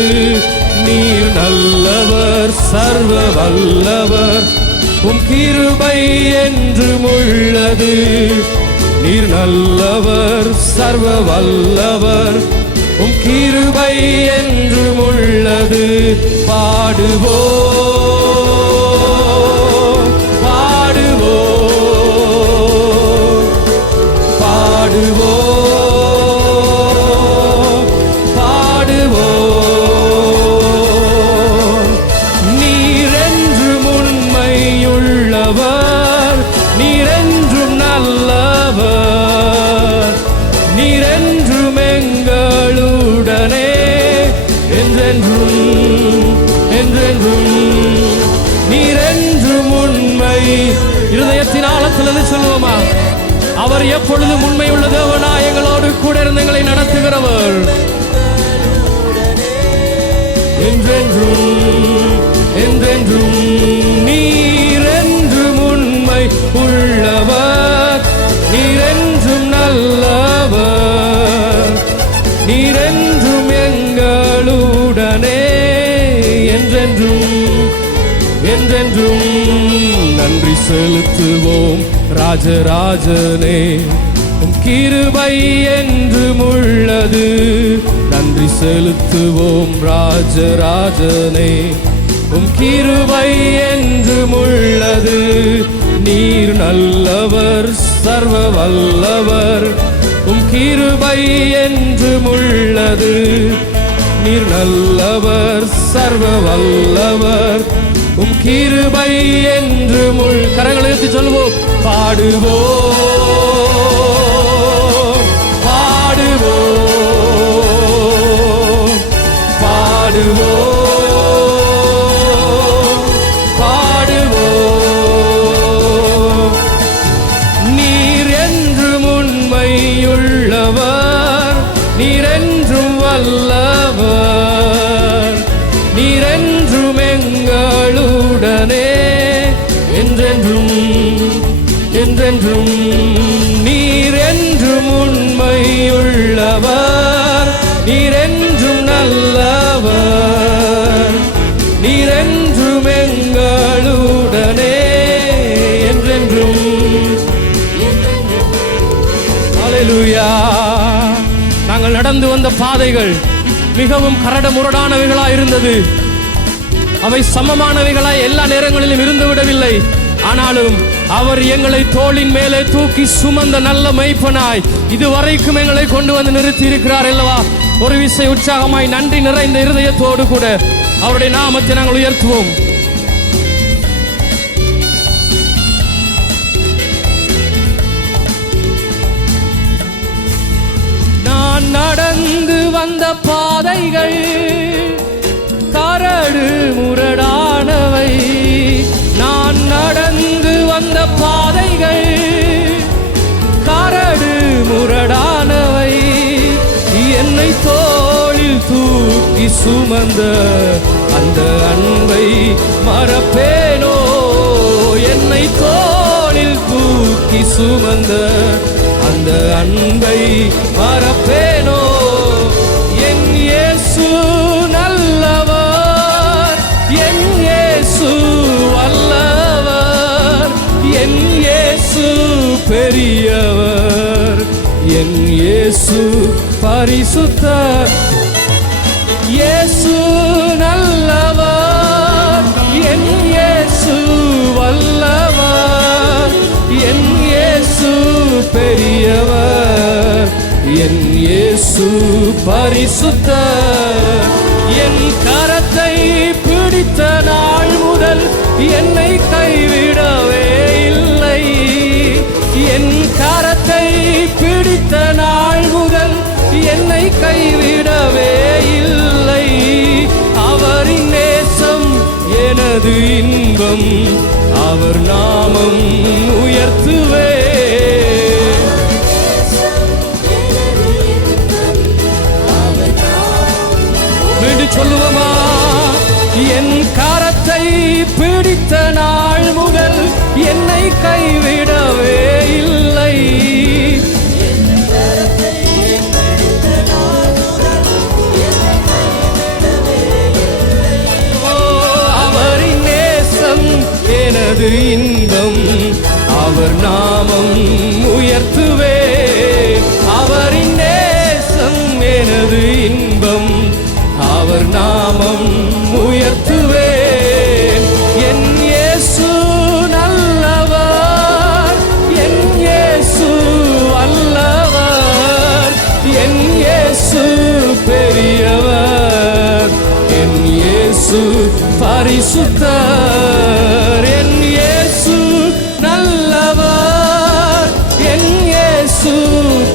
நீர் நல்லவர் சர்வ வல்லவர். உம் கிருபை என்றும் உள்ளது. நீர் நல்லவர் சர்வ வல்லவர். உம் கிருபை என்றும் உள்ளது. பாடுவோம் பாடுவோம் பாடுவோம் பாடுவோம். நீரென்றும் உண்மையுள்ளவர். நீரென்றும் நல்லவர். நீரென்றும் எங்களுடனே என்றென்றும் என்றென்றும். நீரென்றும் உண்மை. இருதயத்தின் ஆழத்திலிருந்து சொல்லுவோமா? அவர் எப்பொழுதும் உண்மை உள்ள தேவனா எங்களோடு கூட இருந்து எங்களை நடத்துகிறவர். என்றென்றும் என்றென்றும். நீரென்றும் உண்மை உள்ளவர். நீரென்றும் நல்லவர். நீரென்றும் எங்களுடனே என்றென்றும் என்றென்றும். நன்றி செலுத்துவோம் ராஜராஜனே. உம் கிருபை என்றும் உள்ளது. நன்றி செலுத்துவோம் ராஜராஜனே. உம் கிருபை என்றும் உள்ளது. நீர் நல்லவர், சர்வ வல்லவர். உம் கிருபை என்றும் உள்ளது. நீர் நல்லவர், சர்வ வல்லவர். உம் கிருபை என்றும் கரங்களை உயர்த்தி சொல்லுவோம். பாடுவோம், பாடுவோம், பாடுவோம், பாடுவோம். நீர் என்றும் உண்மையுள்ளவர், நீர் என்றும் வல்லவர். நீர் என்றும் எங்களுடனே என்றென்றும் என்றென்றும். நீர் என்றும் உண்மையுள்ளவர், நீர் என்றும் நல்லவர். நீர் என்றும் எங்களுடனே என்றென்றும். ஹல்லேலூயா. நாங்கள் நடந்து வந்த பாதைகள் மிகவும் கரடு முரடானவைகளாய் இருந்தது. அவை சமமானவைகளாய் எல்லா நேரங்களிலும் இருந்து விடவில்லை. ஆனாலும் அவர் எங்களை தோளின் மேலே தூக்கி சுமந்த நல்ல மெய்ப்பனாய் இதுவரைக்கும் எங்களை கொண்டு வந்து நிறுத்தி இருக்கிறார் அல்லவா? ஒரு விசை உற்சாகமாய் நன்றி நிறைந்த இருதயத்தோடு கூட அவருடைய நாமத்தை நாங்கள் உயர்த்துவோம். நான் நடந்து வந்த பாதைகள் கரடு முரடானவை. நான் நடந்து வந்த பாதைகள் கரடு முரடானவை. என்னை தோளில் தூக்கி சுமந்த அந்த அன்பை மறப்பேனோ? என்னை தோளில் தூக்கி சுமந்த அந்த அன்பை மறப்பேனோ? என் இயேசு நல்லவர், என் இயேசு வல்லவர். என் இயேசு பெரியவர், என் இயேசு பரிசுத்தர். இயேசு நல்லவர், என் இயேசு வல்லவர். என் இயேசு பெரியவர், என் இயேசு பரிசுத்தர். என் கரத்தை பிடித்த நாள் முதல் என்னை கைவிடவே இல்லை. என் கரத்தை பிடித்த நாள் முதல் என்னை கைவிடவே இல்லை. அவரின் நேசம் எனது இன்பம், அவர் நாமம் உயர்த்துவே. மீண்டும் சொல்லுவோமா? என் கரத்தை பிடித்த நாள் முதல் என்னை கைவிடவே இல்லை. அவரின் நேசம் எனது இன்பம், அவர் நாமம் உயர்த்துவே. அவரின் நேசம் எனது இன்பம், அவர் நாமம் உயர்த்துவே. என் இயேசு நல்லவர், என் இயேசு வல்லவர். என் இயேசு பெரியவர், என் இயேசு பரிசுத்தர். என் இயேசு நல்லவர், என் இயேசு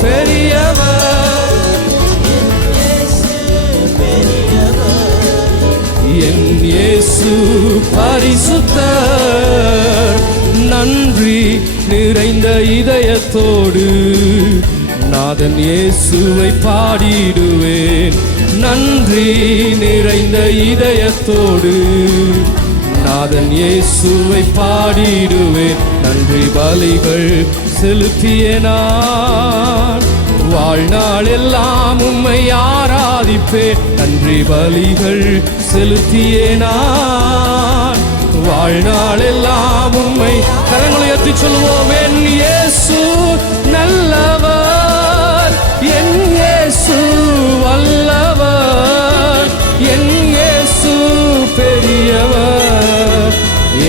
பெரியவர். என் இயேசு பரிசுத்தர். நன்றி நிறைந்த இதயத்தோடு நாதன் இயேசுவை பாடிடுவேன். நன்றி நிறைந்த இதயத்தோடு நாதன் இயேசுவை பாடிடுவேன். நன்றி பலிகள் செலுத்திய நான் வாழ்நாள் எல்லாம் உம்மை ஆராதிப்பேன். நன்றி பலிகள் செலுத்திய நான் வாழ்நாள் எல்லாம் உம்மை. கரங்களை உயர்த்தி சொல்லுவோம். என் இயேசு நல்லவர்,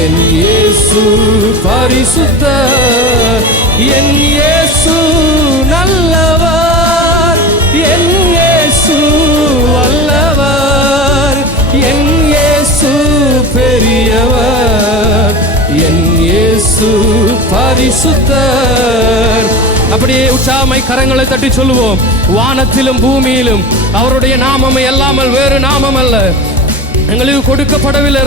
என் இயேசு பரிசுத்தர், என் இயேசு நல்லவர், என் இயேசு வல்லவர், என் இயேசு பெரியவர், என் இயேசு பரிசுத்தர். அப்படியே உற்சாகமாய் கரங்களை தட்டி சொல்லுவோம், வானத்திலும் பூமியிலும் அவருடைய நாமம் அல்லாமல் வேறு நாமம் அல்ல. எங்களுக்கு கொடுக்கப்படவில்லை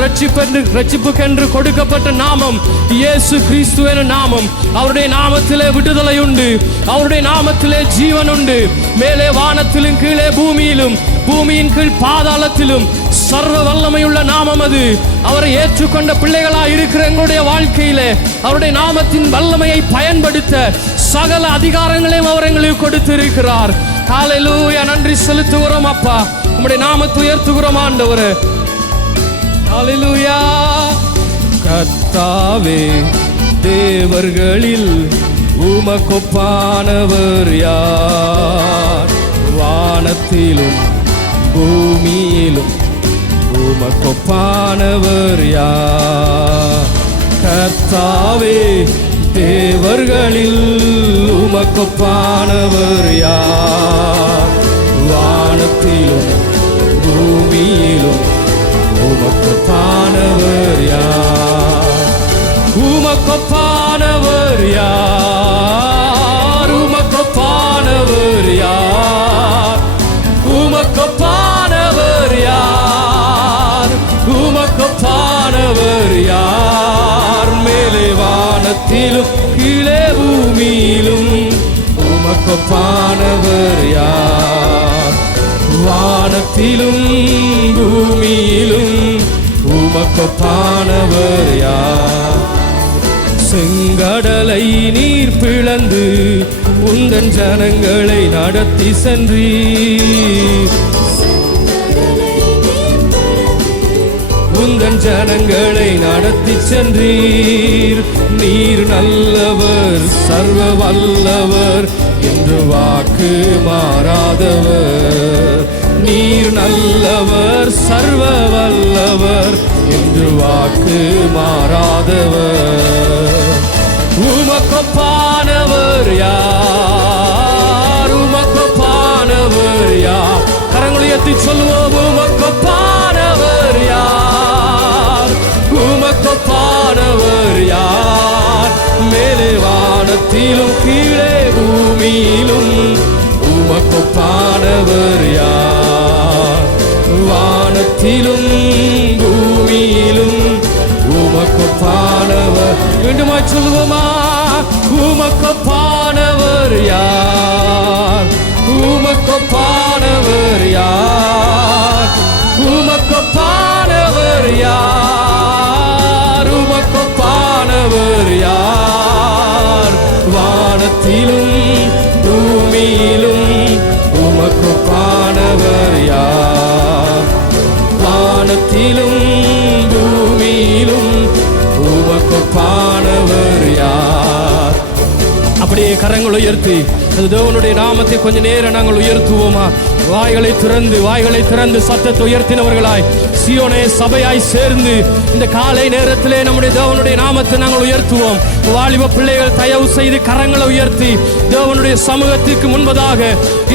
ரட்சிப்புக்கென்று கொடுக்கப்பட்ட நாமம் இயேசு கிறிஸ்து என்ற நாமம். அவருடைய நாமத்திலே விடுதலை உண்டு, அவருடைய நாமத்திலே ஜீவன் உண்டு. மேலே வானத்திலும் கீழே பூமியிலும், பூமியின் கீழ் பாதாளத்திலும் சர்வ வல்லமையுள்ள நாமம் அது. அவரை ஏற்றுக்கொண்ட பிள்ளைகளாய் இருக்கிற எங்களுடைய வாழ்க்கையிலே அவருடைய நாமத்தின் வல்லமையை பயன்படுத்த சகல அதிகாரங்களையும் அவர் எங்களுக்கு கொடுத்திருக்கிறார். ஹல்லேலூயா, நன்றி செலுத்துகிறோம் அப்பா, உம்முடைய நாமத்தை உயர்த்துகிறோம் ஆண்டவரே. ஹல்லேலூயா. கர்த்தாவே, தேவர்களில் உமக்கொப்பானவர் யார்? வானத்திலும் பூமியிலும் உமக்கொப்பானவர் யார்? கர்த்தாவே, தேவர்களில் உமக்கொப்பானவர் யார்? வானத்திலும் பூமியிலும் உமக்கொப்பானவர் யார்? உமக்கொப்பானவர் யார்? உமக்கொப்பானவர் யார்? உமக்கொப்பானவர் யார்? உமக்கொப்பானவர் யார்? மேலே வானத்திலும் கீழே பூமியிலும் உமக்கொப்பானவர் யார்? வானத்திலும் பூமியிலும் உமக்கொப்பானவர் யார்? செங்கடலை நீர் பிளந்து உந்தன் ஜனங்களை நடத்தி சென்றீர், உந்தன் ஜனங்களை நடத்தி சென்றீர். நீர் நல்லவர், சர்வ வல்லவர் என்று வாக்கு மாறாதவர். நீர் நல்லவர், சர்வ வல்லவர் என்று வாக்கு மாறாதவர். உமக்கொப்பானவர் யார்? உமக்கொப்பானவர் யார்? கரங்களை உயர்த்தி சொல்லுவோம், உமக்கொப்பானவர் யார்? உமக்கொப்பானவர் யார்? மேலே வானத்திலும் கீழே பூமியிலும் உமக்கொப்பானவர் யார்? வானத்திலும் பூமியிலும் உமக்கொப்பானவர். மீண்டுமாய் சொல்லுவோமா, உமக்கொப்பானவர் யார்? உமக்கொப்பானவர் யார்? உமக்கொப்பானவர் யார்? உமக்கொப்பானவர் யார்? வானத்திலும் பூமியிலும் உமக்கொப்பானவர் யார்? வானத்திலும் பூமியிலும் உமக்கொப்பானவர் யார்? அப்படியே கரங்கள் உயர்த்தி தேவனுடைய நாமத்தை கொஞ்ச நேரம் நாங்கள் உயர்த்துவோமா? வாய்களை திறந்து சத்தத்தை உயர்த்தினவர்களாய் சீயோனே சபையாய் சேர்ந்து இந்த காலை நேரத்திலே நம்முடைய தேவனுடைய நாமத்தை நாங்கள் உயர்த்துவோம். வாலிப பிள்ளைகள் தயவு செய்து கரங்களை உயர்த்தி தேவனுடைய சமூகத்திற்கு முன்பதாக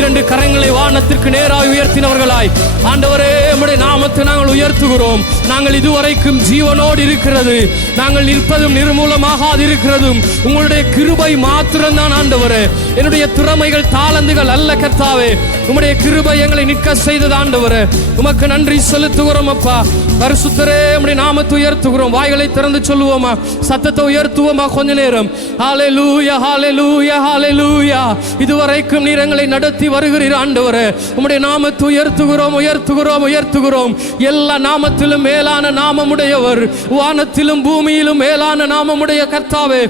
2 கரங்களை வானத்திற்கு நேராக உயர்த்தினவர்களாய், ஆண்டவரே நம்முடைய நாமத்தை நாங்கள் உயர்த்துகிறோம். நாங்கள் இதுவரைக்கும் ஜீவனோடு இருக்கிறது, நாங்கள் நிற்பதும் நிர்மூலமாகாது இருக்கிறதும் உங்களுடைய கிருபை மாத்திரம்தான் ஆண்டவரே. என்னுடைய திறமைகள் தாளந்துகள் அல்ல கர்த்தாவே, உம்முடைய கிருபை எங்களை நிற்க செய்தது ஆண்டவரே. உமக்கு நன்றி செலுத்துகிறோம் அப்பா. பரிசுத்தரே, உம்முடைய நாமத்தை உயர்த்துகிறோம். வாய்களை திறந்து சொல்லுவோமா? சத்தத்தை உயர்த்துவோமா? கொஞ்ச நேரம் ஹல்லேலூயா, ஹல்லேலூயா, ஹல்லேலூயா. இதுவரைக்கும் நீர் எங்களை நடத்தி வருகிறீர் ஆண்டவரே. உம்முடைய நாமத்தை உயர்த்துகிறோம், உயர்த்துகிறோம், உயர்த்துகிறோம். எல்லா நாமத்திலும் மேலான நாமமுடையவர், வானத்திலும் பூமியிலும் மேலான நாமமுடைய கர்த்தாவே.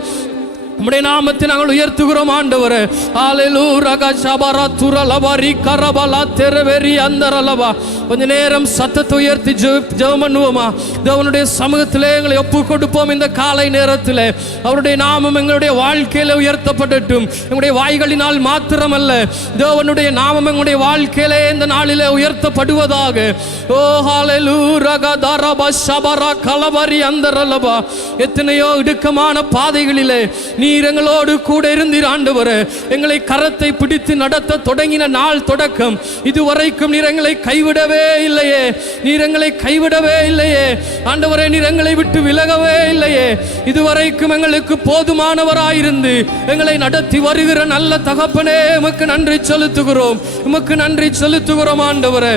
உம்முடைய நாமத்தை நாங்கள் உயர்த்துகிறோம் ஆண்டவரே. ஹalleluya கஷபர துரலபரி கரபல தெரவெரி அந்தரலபா. கொஞ்ச நேரம் சத்தத்தை உயர்த்தி ஜெபம் பண்ணுவோமா? தேவனுடைய சமூகத்திலே எங்களை ஒப்பு கொடுப்போம். இந்த காலை நேரத்தில் அவருடைய நாமம் எங்களுடைய வாழ்க்கையில உயர்த்தப்படட்டும். எங்களுடைய வாய்களினால் மாத்திரமல்ல, தேவனுடைய நாமம் எங்களுடைய வாழ்க்கையிலே இந்த நாளிலே உயர்த்தப்படுவதாக. ஓ ஹalleluya கதரப ஷபர கலபரி அந்தரலபா. எத்தனையோ இடுக்கமான பாதைகளிலே நீர் எங்களோடு கூட இருந்தீர் ஆண்டவரே. எங்களை கரத்தை பிடித்து நடத்த தொடங்கின நாள் தொடக்கம் இதுவரைக்கும் நீர் எங்களை கைவிடவே இல்லையே. நீர் எங்களை கைவிடவே இல்லையே ஆண்டவரே. நீர் எங்களை விட்டு விலகவே இல்லையே. இதுவரைக்கும் எங்களுக்கு போதுமானவராயிருந்து எங்களை நடத்தி வருகிற நல்ல தகப்பனே, உமக்கு நன்றி செலுத்துகிறோம். உமக்கு நன்றி செலுத்துகிறோம் ஆண்டவரே.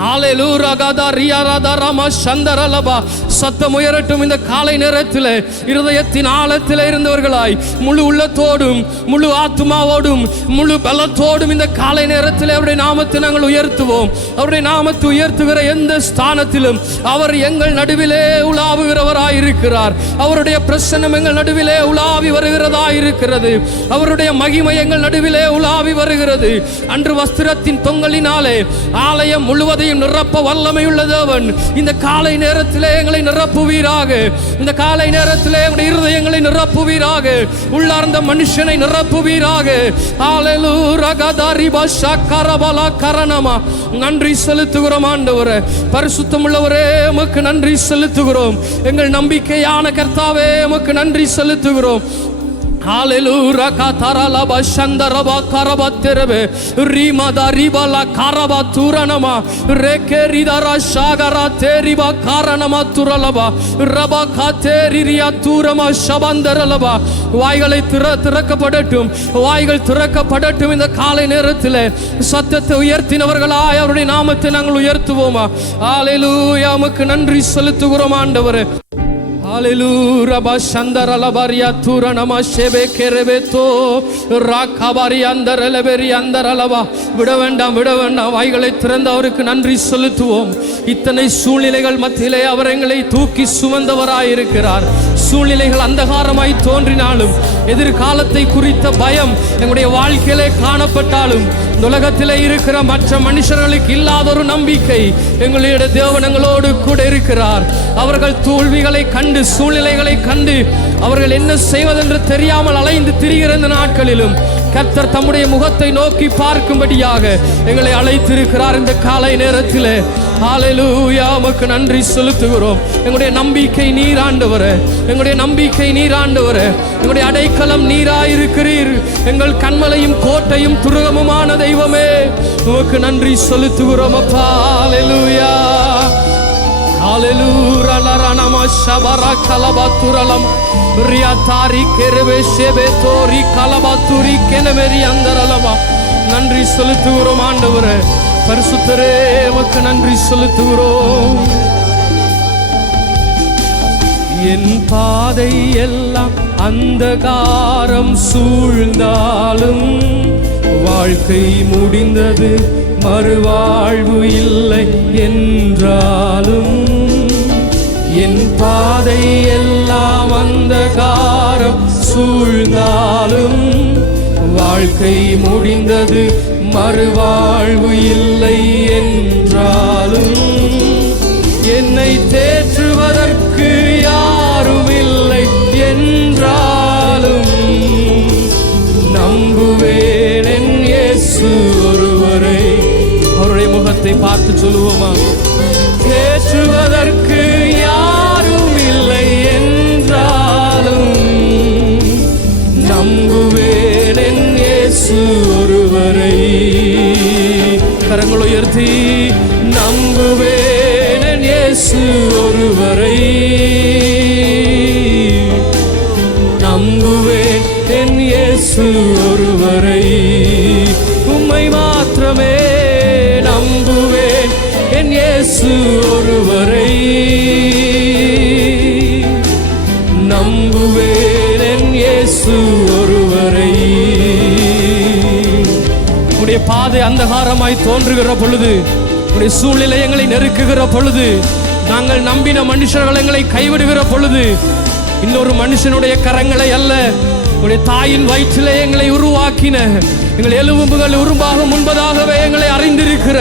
ஹalleluya கதரியாரத ரம சந்தரலபா. சத்தம் உயரட்டும் இந்த காலை நேரத்தில். இருதயத்தின் ஆழத்தில் இருந்தவர்களாய் முழு உள்ளத்தோடும் முழு ஆத்மாவோடும் முழு பலத்தோடும் இந்த காலை நேரத்தில் அவருடைய நாமத்தை நாங்கள் உயர்த்துவோம். அவருடைய நாமத்தை உயர்த்துகிற எந்த ஸ்தானத்திலும் அவர் எங்கள் நடுவிலே உலாவுகிறவராய் இருக்கிறார். அவருடைய பிரசன்னம் எங்கள் நடுவிலே உலாவி வருகிறதாய் இருக்கிறது. அவருடைய மகிமை எங்கள் நடுவிலே உலாவி வருகிறது. அன்று வஸ்திரத்தின் தொங்கலினாலே ஆலயம் முழுவதையும் நிரப்ப வல்லமை உள்ள தேவன் இந்த காலை நேரத்திலே எங்களை நிரப்புவீராக. இந்த காலை நேரத்திலே எங்களுடைய இருதயங்களை நிரப்புவீராக. உள்ளார்ந்த மனுஷனை நிரப்புவீராக. ஹalleluya கதரிப ஷக்கரபல கரணமா. நன்றி செலுத்துகிறோம் ஆண்டவரே. பரிசுத்தமுள்ளவரே, உமக்கு நன்றி செலுத்துகிறோம். எங்கள் நம்பிக்கையான கர்த்தாவே, உமக்கு நன்றி செலுத்துகிறோம். ஹalleluya கதரலப சந்தரப கரபத்தெரபே ரிமத ரிபல கரபத்துரணமா ரெகெரிதர ஷாகர தெரிப காரணமா துரலபா ரப கதெரியா துரமா ஷபந்தரலபா. வாய்களை திறக்கப்படட்டும். வாய்கள் திறக்கப்படட்டும். இந்த காலை நேரத்தில் சத்தத்தை உயர்த்தினவர்களாய் அவருடைய நாமத்தை நாங்கள் உயர்த்துவோமா? ஹalleluya உமக்கு நன்றி செலுத்துகிறோம் ஆண்டவரே. ஹalleluya பஷந்தரலபரியா துரணமா ஷெபே கெரபெதோ ராகபரி அந்தரலபரி அந்தரலபா. விட வேண்டாம், விட வேண்டாம். வாய்களை திறந்து அவருக்கு நன்றி செலுத்துவோம். இத்தனை சூழ்நிலைகள் மத்தியிலே அவர் எங்களை தூக்கி சுமந்தவராயிருக்கிறார். சூழ்நிலைகள் அந்தகாரமாய் தோன்றினாலும், எதிர்காலத்தை குறித்த பயம் எங்களுடைய வாழ்க்கையிலே காணப்பட்டாலும், உலகத்திலே இருக்கிற மற்ற மனுஷர்களுக்கு இல்லாத ஒரு நம்பிக்கை எங்களுடைய தேவன் எங்களோடு கூட இருக்கிறார். அவர்கள் தோல்விகளை கண்டு, சூழ்நிலைகளை கண்டு அவர்கள் என்ன செய்வதென்று தெரியாமல் அலைந்து திரிகிற இந்த நாட்களிலும் கர்த்தர் தம்முடைய முகத்தை நோக்கி பார்க்கும்படியாக எங்களை அழைத்திருக்கிறார். இந்த காலை நேரத்தில் ஹalleluya உமக்கு நன்றி செலுத்துகிறோம். எங்களுடைய நம்பிக்கை நீர் ஆண்டவரே. எங்களுடைய நம்பிக்கை நீர் ஆண்டவரே. எங்களுடைய அடைக்கலம் நீராயிருக்கிறீர். எங்கள் கண்மலையும் கோட்டையும் துருகமுமான தெய்வமே, உமக்கு நன்றி செலுத்துகிறோம் அப்பா. ஹalleluya ஹalleluya லரணமா ஷபர கலபத்துரலம் ரியாதாரி கெரவே ஷெபெதோரி கலபத்துரி கெனமெரி அந்தரலமா. நன்றி செலுத்துகிறோம் ஆண்டவரே. பரிசுத்தரே, உமக்கு நன்றி செலுத்துகிறோம். என் பாதை எல்லாம் அந்தகாரம் சூழ்ந்தாலும், வாழ்க்கை முடிந்தது மறுவாழ்வு இல்லை என்றாலும், என் பாதை எல்லாம் அந்தகாரம் சூழ்ந்தாலும், வாழ்க்கை முடிந்தது மறுவாழ்வு இல்லை என்றாலும், என்னை தேற்றுவதற்கு யாரும் இல்லை என்றாலும், நம்புவேன் என் இயேசு ஒருவரை. அவருடைய முகத்தை பார்த்து சொல்லுவோமா? தேற்றுவதற்கு யாரும் இல்லை என்றாலும், நம்புவேன் என் இயேசு ஒருவரை. கரங்களை உயர்த்தி நம்புவேன் என் இயேசு ஒருவரை. நம்புவேன் என் இயேசு ஒருவரை. உம்மை மாத்திரமே நம்புவேன் என் இயேசு ஒருவரை. நம்புவேன் என் இயேசு ஒருவரை. உடைய பாதை அந்தகாரமாய் தோன்றுகிற பொழுது, உடைய சூழ்நிலை எங்களை நெருக்குகிற பொழுது, நாங்கள் நம்பின மனுஷர்கள் எங்களை கைவிடுகிற பொழுது, இன்னொரு மனுஷனுடைய கரங்களை அல்ல, உடைய தாயின் வயிற்றிலே எங்களை உருவாக்கின, எங்கள் எலும்புகள் உருவாக முன்பதாகவே எங்களை அறிந்திருக்கிற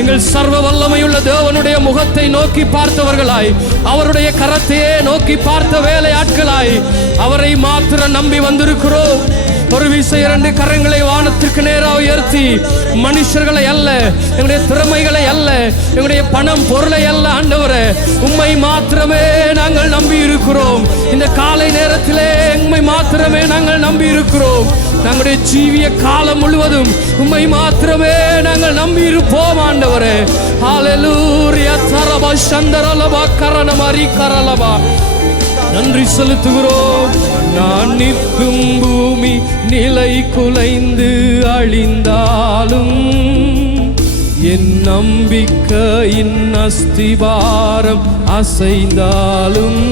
எங்கள் சர்வ வல்லமையுள்ள தேவனுடைய முகத்தை நோக்கி பார்த்தவர்களாய், அவருடைய கரத்தையே நோக்கி பார்த்த வேலையாட்களாய் அவரை மாத்திரம் நம்பி வந்திருக்கிறோம். ஒரு விசை 2 கரங்களை வானத்திற்கு நேராக உயர்த்தி, மனுஷர்களை அல்ல, எங்களுடைய திறமைகளை அல்ல, எங்களுடைய பணம் பொருளை அல்ல ஆண்டவரே, உம்மை மாத்திரமே நாங்கள் நம்பி இருக்கிறோம். இந்த காலை நேரத்திலே உம்மை மாத்திரமே நாங்கள் நம்பி இருக்கிறோம். நாங்களுடைய ஜீவிய காலம் முழுவதும் உம்மை மாத்திரமே நாங்கள் நம்பி இருப்போம் ஆண்டவரே. ஹல்லேலூயா. தரபா சந்தரலபா கரணமரி கரலபா நன்றி செலுத்துகிறோம். நான் நிற்கும் பூமி நிலை குலைந்து அழிந்தாலும், என் நம்பிக்கையின் அஸ்திவாரம் அசைந்தாலும்,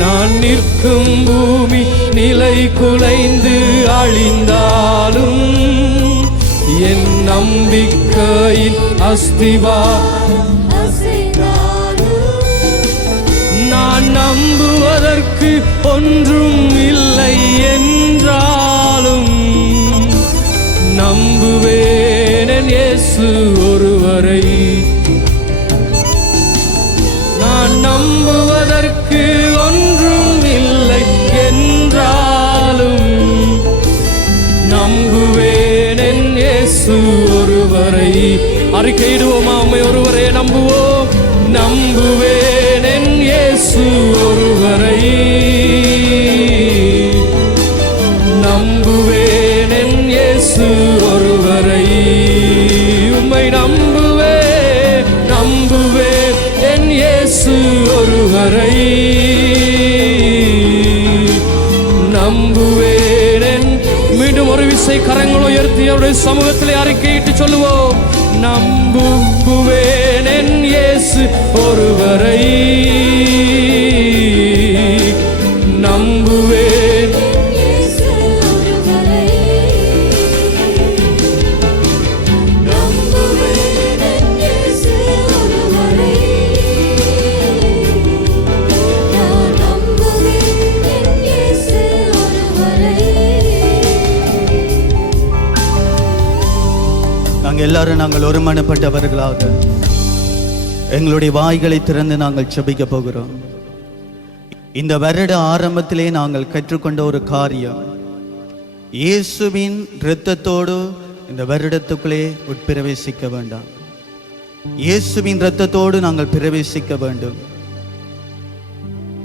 நான் நிற்கும் பூமி நிலை குலைந்து அழிந்தாலும், என் நம்பிக்கையின் அஸ்திவாரம் நான் நம்புவதற்கு ஒன்றும் இல்லை என்றாலும், நம்புவேன் என் இயேசு ஒருவரை. நான் நம்புவதற்கு ஒன்றும் இல்லை என்றாலும், நம்புவேன் என் இயேசு ஒருவரை. அறிக்கையிடுவோமா? உம்மை ஒருவரை நம்புவோம். நம்புவேன் என் இயேசு ஒருவரை, நம்புவேன் என் இயேசு ஒருவரை. உம்மை நம்புவேன், நம்புவேன் என் இயேசு ஒருவரை, நம்புவேன். மீண்டும் ஒரு விசை கரங்கள் உயர்த்தி அவருடைய சமூகத்திலே அறிக்கையிட்டு சொல்லுவோம். நம்புவேன் என் இயேசு ஒருவரை, நம்புவேன். எல்லாரும் நாங்கள் ஒருமனப்பட்டவர்களாக எங்களுடைய வாய்களை திறந்து நாங்கள் செபிக்க போகிறோம். இந்த வருட ஆரம்பத்திலே நாங்கள் கற்றுக்கொண்ட ஒரு காரியம், இயேசுவின் இரத்தத்தோடு இந்த வருடத்துக்குள்ளே உட்பிரவேசிக்க வேண்டாம். இயேசுவின் இரத்தத்தோடு நாங்கள் பிரவேசிக்க வேண்டும்.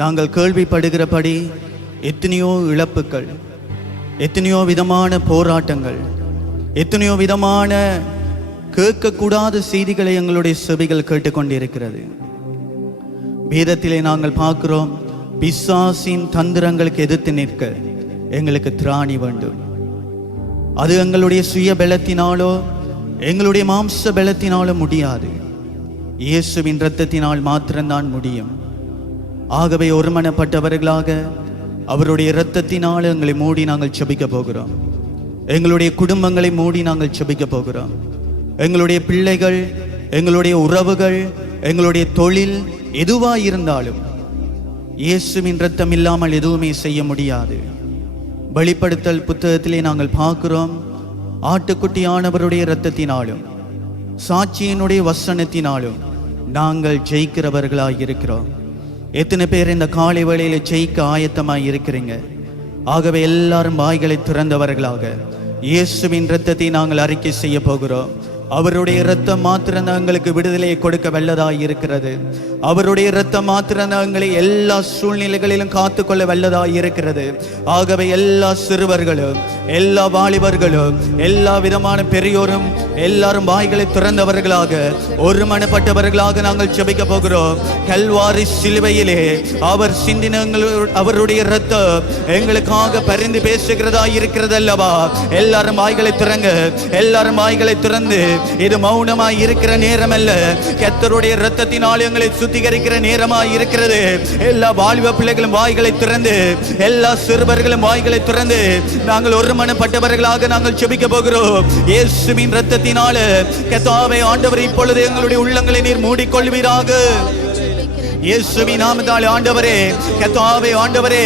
நாங்கள் கேள்விப்படுகிறபடி எத்தனையோ இழப்புகள், எத்தனையோ விதமான போராட்டங்கள், எத்தனையோ விதமான கேட்கக்கூடாத செய்திகளை எங்களுடைய செவிகள் கேட்டுக்கொண்டிருக்கிறது. வேதத்திலே நாங்கள் பார்க்கிறோம், பிசாசின் தந்திரங்களுக்கு எதிர்த்து நிற்க எங்களுக்கு திராணி வேண்டும். அது எங்களுடைய சுய பலத்தினாலோ எங்களுடைய மாம்ச பலத்தினாலோ முடியாது. இயேசுவின் இரத்தத்தினால் மாத்திரம்தான் முடியும். ஆகவே ஒருமனப்பட்டவர்களாக அவருடைய இரத்தத்தினால் எங்களை மூடி நாங்கள் செபிக்க போகிறோம். எங்களுடைய குடும்பங்களை மூடி நாங்கள் செபிக்க போகிறோம். எங்களுடைய பிள்ளைகள், எங்களுடைய உறவுகள், எங்களுடைய தொழில் எதுவாக இருந்தாலும் இயேசுவின் இரத்தம் இல்லாமல் எதுவுமே செய்ய முடியாது. வெளிப்படுத்தல் புத்தகத்திலே நாங்கள் பார்க்கிறோம், ஆட்டுக்குட்டியானவருடைய இரத்தத்தினாலும் சாட்சியினுடைய வசனத்தினாலும் நாங்கள் ஜெயிக்கிறவர்களாக இருக்கிறோம். எத்தனை பேர் இந்த காலை வேளையில ஜெயிக்க ஆயத்தமாக இருக்கிறீங்க? ஆகவே எல்லாரும் வாய்களை திறந்தவர்களாக இயேசுவின் இரத்தத்தை நாங்கள் அறிக்கை செய்ய போகிறோம். அவருடைய இரத்தம் மாத்திரம் எங்களுக்கு விடுதலையை கொடுக்க வல்லதாய் இருக்கிறது. அவருடைய இரத்தம் மாத்திரம் எங்களை எல்லா சூழ்நிலைகளிலும் காத்துக்கொள்ள வல்லதாய் இருக்கிறது. ஆகவே எல்லா சிறுவர்களும், எல்லா வாலிபர்களும், எல்லா விதமான பெரியோரும் எல்லாரும் வாய்களை திறந்தவர்களாக ஒருமனப்பட்டவர்களாக நாங்கள் ஜெபிக்க போகிறோம். கல்வாரி சிலுவையிலே அவர் சிந்தின அவருடைய இரத்தம் எங்களுக்காக பரிந்து பேசுகிறதா இருக்கிறது அல்லவா? எல்லாரும் வாய்களை திறங்க, எல்லாரும் வாய்களை திறந்து, இது மௌனமாய் இருக்கிற நேரம் அல்ல, கர்த்தருடைய இரத்தத்தினால் எங்களை சுத்திகரிக்கிற நேரமாய் இருக்கிறது. எல்லா வாலிப பிள்ளைகளும் வாய்களை திறந்து, எல்லா சிறுவர்களும் வாய்களை திறந்து நாங்கள் ஒருமனப்பட்டவர்களாக நாங்கள் ஜெபிக்க போகிறோம். இயேசுவின் இரத்தத்தினால கர்த்தாவே ஆண்டவர் இப்பொழுது எங்களுடைய உள்ளங்களை நீர் மூடிக்கொள்வீராக. இயேசுவின் நாமத்தால் ஆண்டவரே, கர்த்தாவே ஆண்டவரே,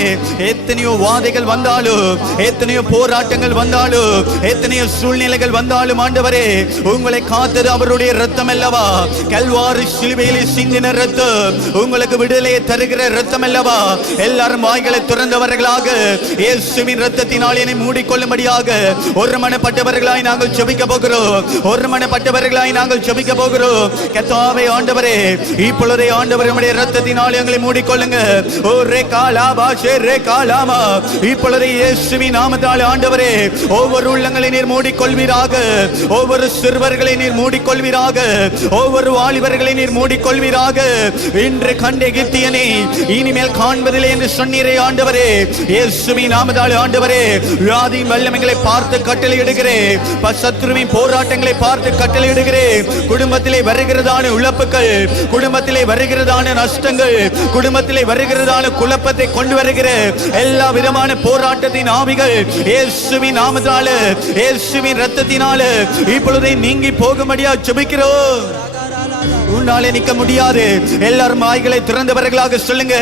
எத்தனையோ வாதைகள் வந்தாலும், எத்தனையோ போராட்டங்கள் வந்தாலும், எத்தனையோ சூழ்நிலைகள் வந்தாலும் ஆண்டவரே, உங்களை காத்தது அவருடைய ரத்தம் அல்லவா? கல்வாரி சிலுவையில் சிந்தின ரத்தம் உங்களுக்கு விடுதலையை தருகிற ரத்தம் அல்லவா? எல்லாரும் வாய்களை துறந்தவர்களாக இயேசுவின் ரத்தத்தினால் என்னை மூடிக்கொள்ளும்படியாக ஒருமனப்பட்டவர்களாய் நாங்கள் ஜெபிக்க போகிறோம். ஒருமனப்பட்டவர்களாய் நாங்கள் ஜெபிக்க போகிறோம். கர்த்தாவே ஆண்டவரே, இப்பொழுதே ஆண்டவரே உம்முடைய ரத்தத்தினால் எங்களை மூடிக்கொள்ளுங்க. ஓ ரே காலாபா ஷே ரே காலாமா. இப்பொழுதே இயேசுவின் நாமத்தால் ஆண்டவரே, ஒவ்வொரு உள்ளங்களை நீர் மூடிக்கொள்வீராக. ஒவ்வொரு சிறுவர்களை நீர் மூடிக்கொள்வீராக. ஒவ்வொரு வாலிபர்களை நீர் மூடிக்கொள்வீராக. இன்று கண்ட எகிப்தியனை இனிமேல் காண்பதில்லை என்று சொன்னீரே ஆண்டவரே. இயேசுவின் நாமத்தால் ஆண்டவரே, வியாதியின் வல்லமைகளை பார்த்து கட்டளையிடுகிறேன். சத்துருவின் போராட்டங்களை பார்த்து கட்டளையிடுகிறேன். குடும்பத்திலே வருகிறதான இழப்புகள், குடும்பத்திலே வருகிறதான நஷ்டங்கள், குடும்பத்திலே வருகிறதான குழப்பத்தை கொண்டு வருகிற எல்லா விதமான போராட்டத்தின் ஆவிகள் இயேசுவின் நாமத்தால், இயேசுவின் இரத்தத்தினால இப்பொழுதே நீங்கி போகும்படியா ஜெபிக்கிறோம். உன்னாலே நிற்க முடியாது. எல்லாரும் வாய்களை திறந்தவர்களாக சொல்லுங்க.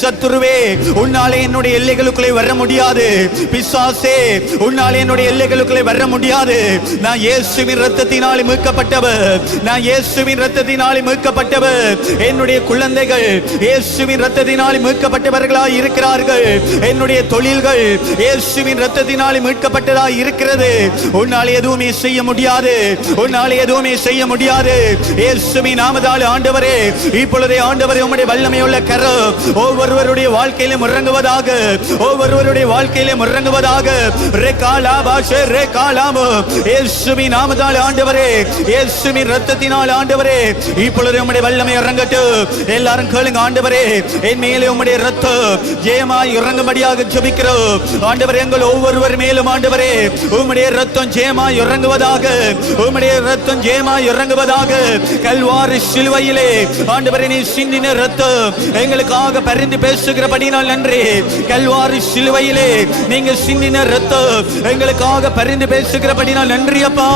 சத்துருவே, உன்னாலே என்னுடைய எல்லைகளுக்குள்ளே வர முடியாது. பிசாசே, உன்னாலே என்னுடைய எல்லைகளுக்குள்ளே வர முடியாது. நான் இயேசுவின் இரத்தத்தினாலே மீட்கப்பட்டவர். நான் இயேசுவின் இரத்தத்தினாலே மீட்கப்பட்டவர். என்னுடைய குழந்தைகள் இயேசுவின் இரத்தத்தினாலே மீட்கப்பட்டவர்களாய் இருக்கிறார்கள். என்னுடைய தொழில்கள் இயேசுவின் இரத்தத்தினாலே மீட்கப்பட்டதாய் இருக்கிறது. உன்னாலே எதுவுமே செய்ய முடியாது. உன்னாலே எதுவுமே செய்ய முடியாது. இயேசுவின் நாமத்தால் ஆண்டவரே, இப்பொழுதே ஆண்டவரே உம்முடைய வல்லமையுள்ள கரம் ஒவ்வொருவருடைய வாழ்க்கையிலும் இறங்குவதாக. ஒவ்வொருவருடைய வாழ்க்கையிலும் இறங்குவதாக. இயேசுவின் நாமத்தால் ஆண்டவரே, இயேசுவின் இரத்தத்தினால் ஆண்டவரே, இப்பொழுது உம்முடைய வல்லமை இறங்கட்டும். எல்லாரும் கேளுங்க. ஆண்டவரே, என் மேலே உம்முடைய இரத்தம் ஜெயமாய் இறங்கும்படியாக ஜெபிக்கிறோம். ஆண்டவரே, எங்கள் ஒவ்வொருவர் மேலும் ஆண்டவரே உம்முடைய இரத்தம் ஜெயமாய் இறங்குவதாக. உம்முடைய இரத்தம் ஜெயமாய் இறங்குவதாக. கல்வாரி சிலுவையிலே ஆண்டவரே நீ சிந்தின இரத்தம் எங்களுக்காக பரிந்து பேசுகிறபடியால் நன்றி. கல்வாரி சிலுவையிலே நீங்க சிந்தின இரத்தம் எங்களுக்காக பரிந்து பேசுகிறபடியால் நன்றி அப்பா.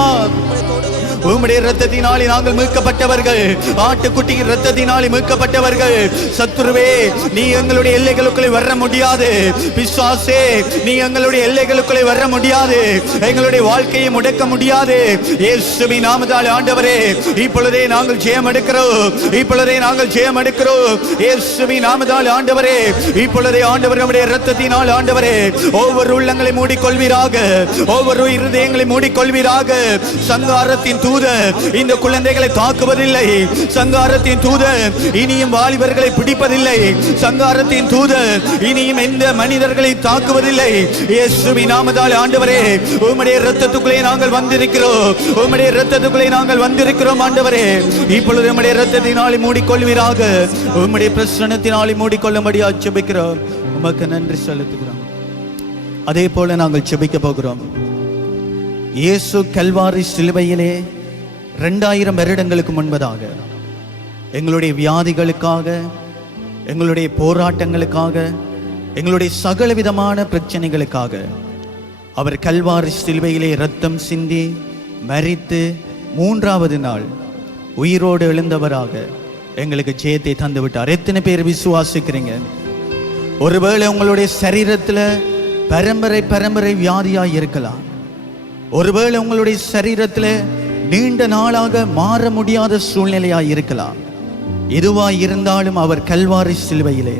உம்முடைய இரத்தத்தினாலே நாங்கள் மீட்கப்பட்டவர்கள். ஆட்டுக்குட்டியின் இரத்தத்தினாலே மீட்கப்பட்டவர்கள். சத்துருவே, நீ எங்களுடைய எல்லைகளுக்குள்ளே வர முடியாது. பிசாசே, நீ எங்களுடைய எல்லைகளுக்குள்ளே வர முடியாது. எங்களுடைய வாழ்க்கையை முடக்க முடியாது. இயேசுவின் நாமத்தால் ஆண்டவரே, இப்பொழுதே நாங்கள் ஜெயம் எடுக்கிறோம். இப்பொழுதே நாங்கள் ஜெயம் எடுக்கிறோம். இயேசுவின் நாமத்தால் ஆண்டவரே, இப்பொழுதே ஆண்டவரே உம்முடைய இரத்தத்தினால் ஆண்டவரே ஒவ்வொரு உள்ளங்களை மூடிக்கொள்வீராக. ஒவ்வொரு இருதயங்களை மூடிக்கொள்வீராக. சங்காரத்தின் தூதர் இந்த குழந்தைகளை தாக்குவதில்லை. சங்காரத்தின் தூதர் இனியும் வாலிபர்களை பிடிப்பதில்லை. சங்காரத்தின் தூதர் இனியும் எந்த மனிதர்களை தாக்குவதில்லை. இயேசுவின் நாமத்தால் ஆண்டவரே, உம்முடைய இரத்தத்துக்குள்ளே நாங்கள் வந்திருக்கிறோம். உம்முடைய இரத்தத்துக்குள்ளே நாங்கள் வந்திருக்கிறோம் ஆண்டவரே. இப்பொழுது உம்முடைய இரத்தத்தினாலே மூடிக்கொள்வீராக. உம்முடைய பிரசன்னத்தினாலே மூடிக்கொள்ளும்படியா ஜெபிக்கிறோம். உமக்கு நன்றி செலுத்துகிறோம். அதே போல நாங்கள் ஜெபிக்க போகிறோம். இயேசு கல்வாரி சிலுவையிலே 2000 வருடங்களுக்கு முன்பதாக எங்களுடைய வியாதிகளுக்காக, எங்களுடைய போராட்டங்களுக்காக, எங்களுடைய சகல விதமான பிரச்சனைகளுக்காக அவர் கல்வாரி சிலுவையிலே இரத்தம் சிந்தி மரித்து 3வது நாள் உயிரோடு எழுந்தவராக எங்களுக்கு ஜெயத்தை தந்து விட்டார். எத்தனை பேர் விசுவாசிக்கிறீங்க? ஒருவேளை உங்களுடைய சரீரத்தில் பரம்பரை வியாதியாய் இருக்கலாம். ஒருவேளை உங்களுடைய சரீரத்தில் நீண்ட நாளாக மாற முடியாத சூழ்நிலையாய் இருக்கலாம். எதுவாய் இருந்தாலும் அவர் கல்வாரி சிலுவையிலே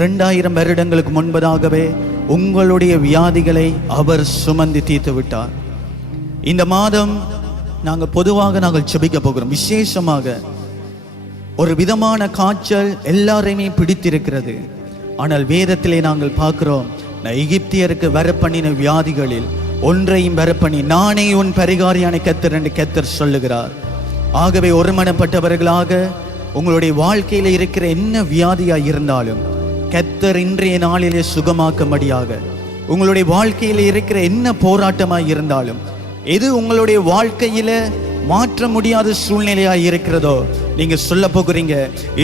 2000 வருடங்களுக்கு முன்பதாகவே உங்களுடைய வியாதிகளை அவர் சுமந்து தீர்த்து விட்டார். இந்த மாதம் பொதுவாக நாங்கள் ஜெபிக்க போகிறோம். விசேஷமாக ஒரு விதமான காய்ச்சல் எல்லாரையுமே பிடித்திருக்கிறது. ஆனால் வேதத்திலே நாங்கள் பார்க்கிறோம், எகிப்தியருக்கு வரப்பண்ணின வியாதிகளில் ஒன்றையும் வரப்பண்ணி நானே உன் பரிகாரியான கர்த்தர் என்று கர்த்தர் சொல்லுகிறார். ஆகவே ஒருமனப்பட்டவர்களாக உங்களுடைய வாழ்க்கையில இருக்கிற என்ன வியாதியாய் இருந்தாலும் கர்த்தர் இன்றைய நாளிலே சுகமாக்கும்படியாக, உங்களுடைய வாழ்க்கையில இருக்கிற என்ன போராட்டமாய் இருந்தாலும், எது உங்களுடைய வாழ்க்கையில மாற்ற முடியாத சூழ்நிலையாய் இருக்கிறதோ நீங்க சொல்ல போகிறீங்க,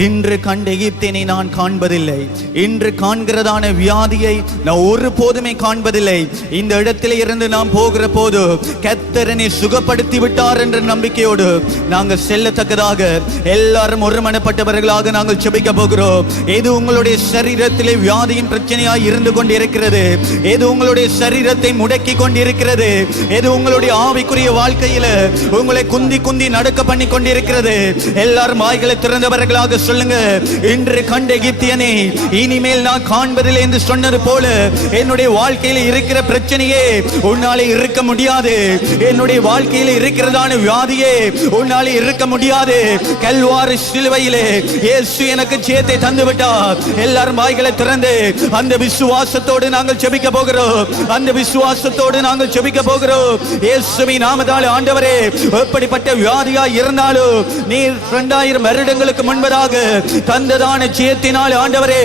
இன்று கண்ட எகிப்தியனை நான் காண்பதில்லை, இன்று காண்கிறதான வியாதியை நான் ஒருபோதுமே காண்பதில்லை. இந்த இடத்திலே இருந்து நாம் போகிற போது கர்த்தரனை சுகப்படுத்தி விட்டார் என்ற நம்பிக்கையோடு நாங்கள் செல்லத்தக்கதாக எல்லாரும் ஒருமனப்பட்டவர்களாக நாங்கள் ஜெபிக்க போகிறோம். எது உங்களுடைய சரீரத்திலே வியாதியின் பிரச்சனையாய் இருந்து கொண்டிருக்கிறது, எது உங்களுடைய சரீரத்தை முடக்கி கொண்டிருக்கிறது, எது உங்களுடைய ஆவிக்குரிய வாழ்க்கையில உங்களை குந்தி குந்தி நடக்க பண்ணி கொண்டிருக்கிறது, எல்லாரும் வாய்களை திறந்தவர்களாக சொல்லுங்க, இன்று கண்ட எகிப்தியனை இனிமேல் நான் காண்பதில்லை என்று சொன்னது போல என்னுடைய வாழ்க்கையில இருக்கிற பிரச்சனையே உன்னாலே இருக்க முடியாது, என்னுடைய வாழ்க்கையில இருக்கிறதான வியாதியே உன்னாலே இருக்க முடியாது. கல்வாரி சிலுவையிலே இயேசு எனக்கு ஜெயத்தை தந்து விட்டார். எல்லாரும் வாய்களை திறந்து அந்த விசுவாசத்தோடு நாங்கள் ஜெபிக்க போகிறோம், அந்த விசுவாசத்தோடு நாங்கள் ஜெபிக்க போகிறோம். இயேசுவின் நாமத்தால் ஆண்டவரே, எப்படிப்பட்ட வியாதியா இருந்தாலும் நீர் 2000 வருடங்களுக்கு முன்பதாக தந்ததான ஜெயத்தினால் ஆண்டவரே,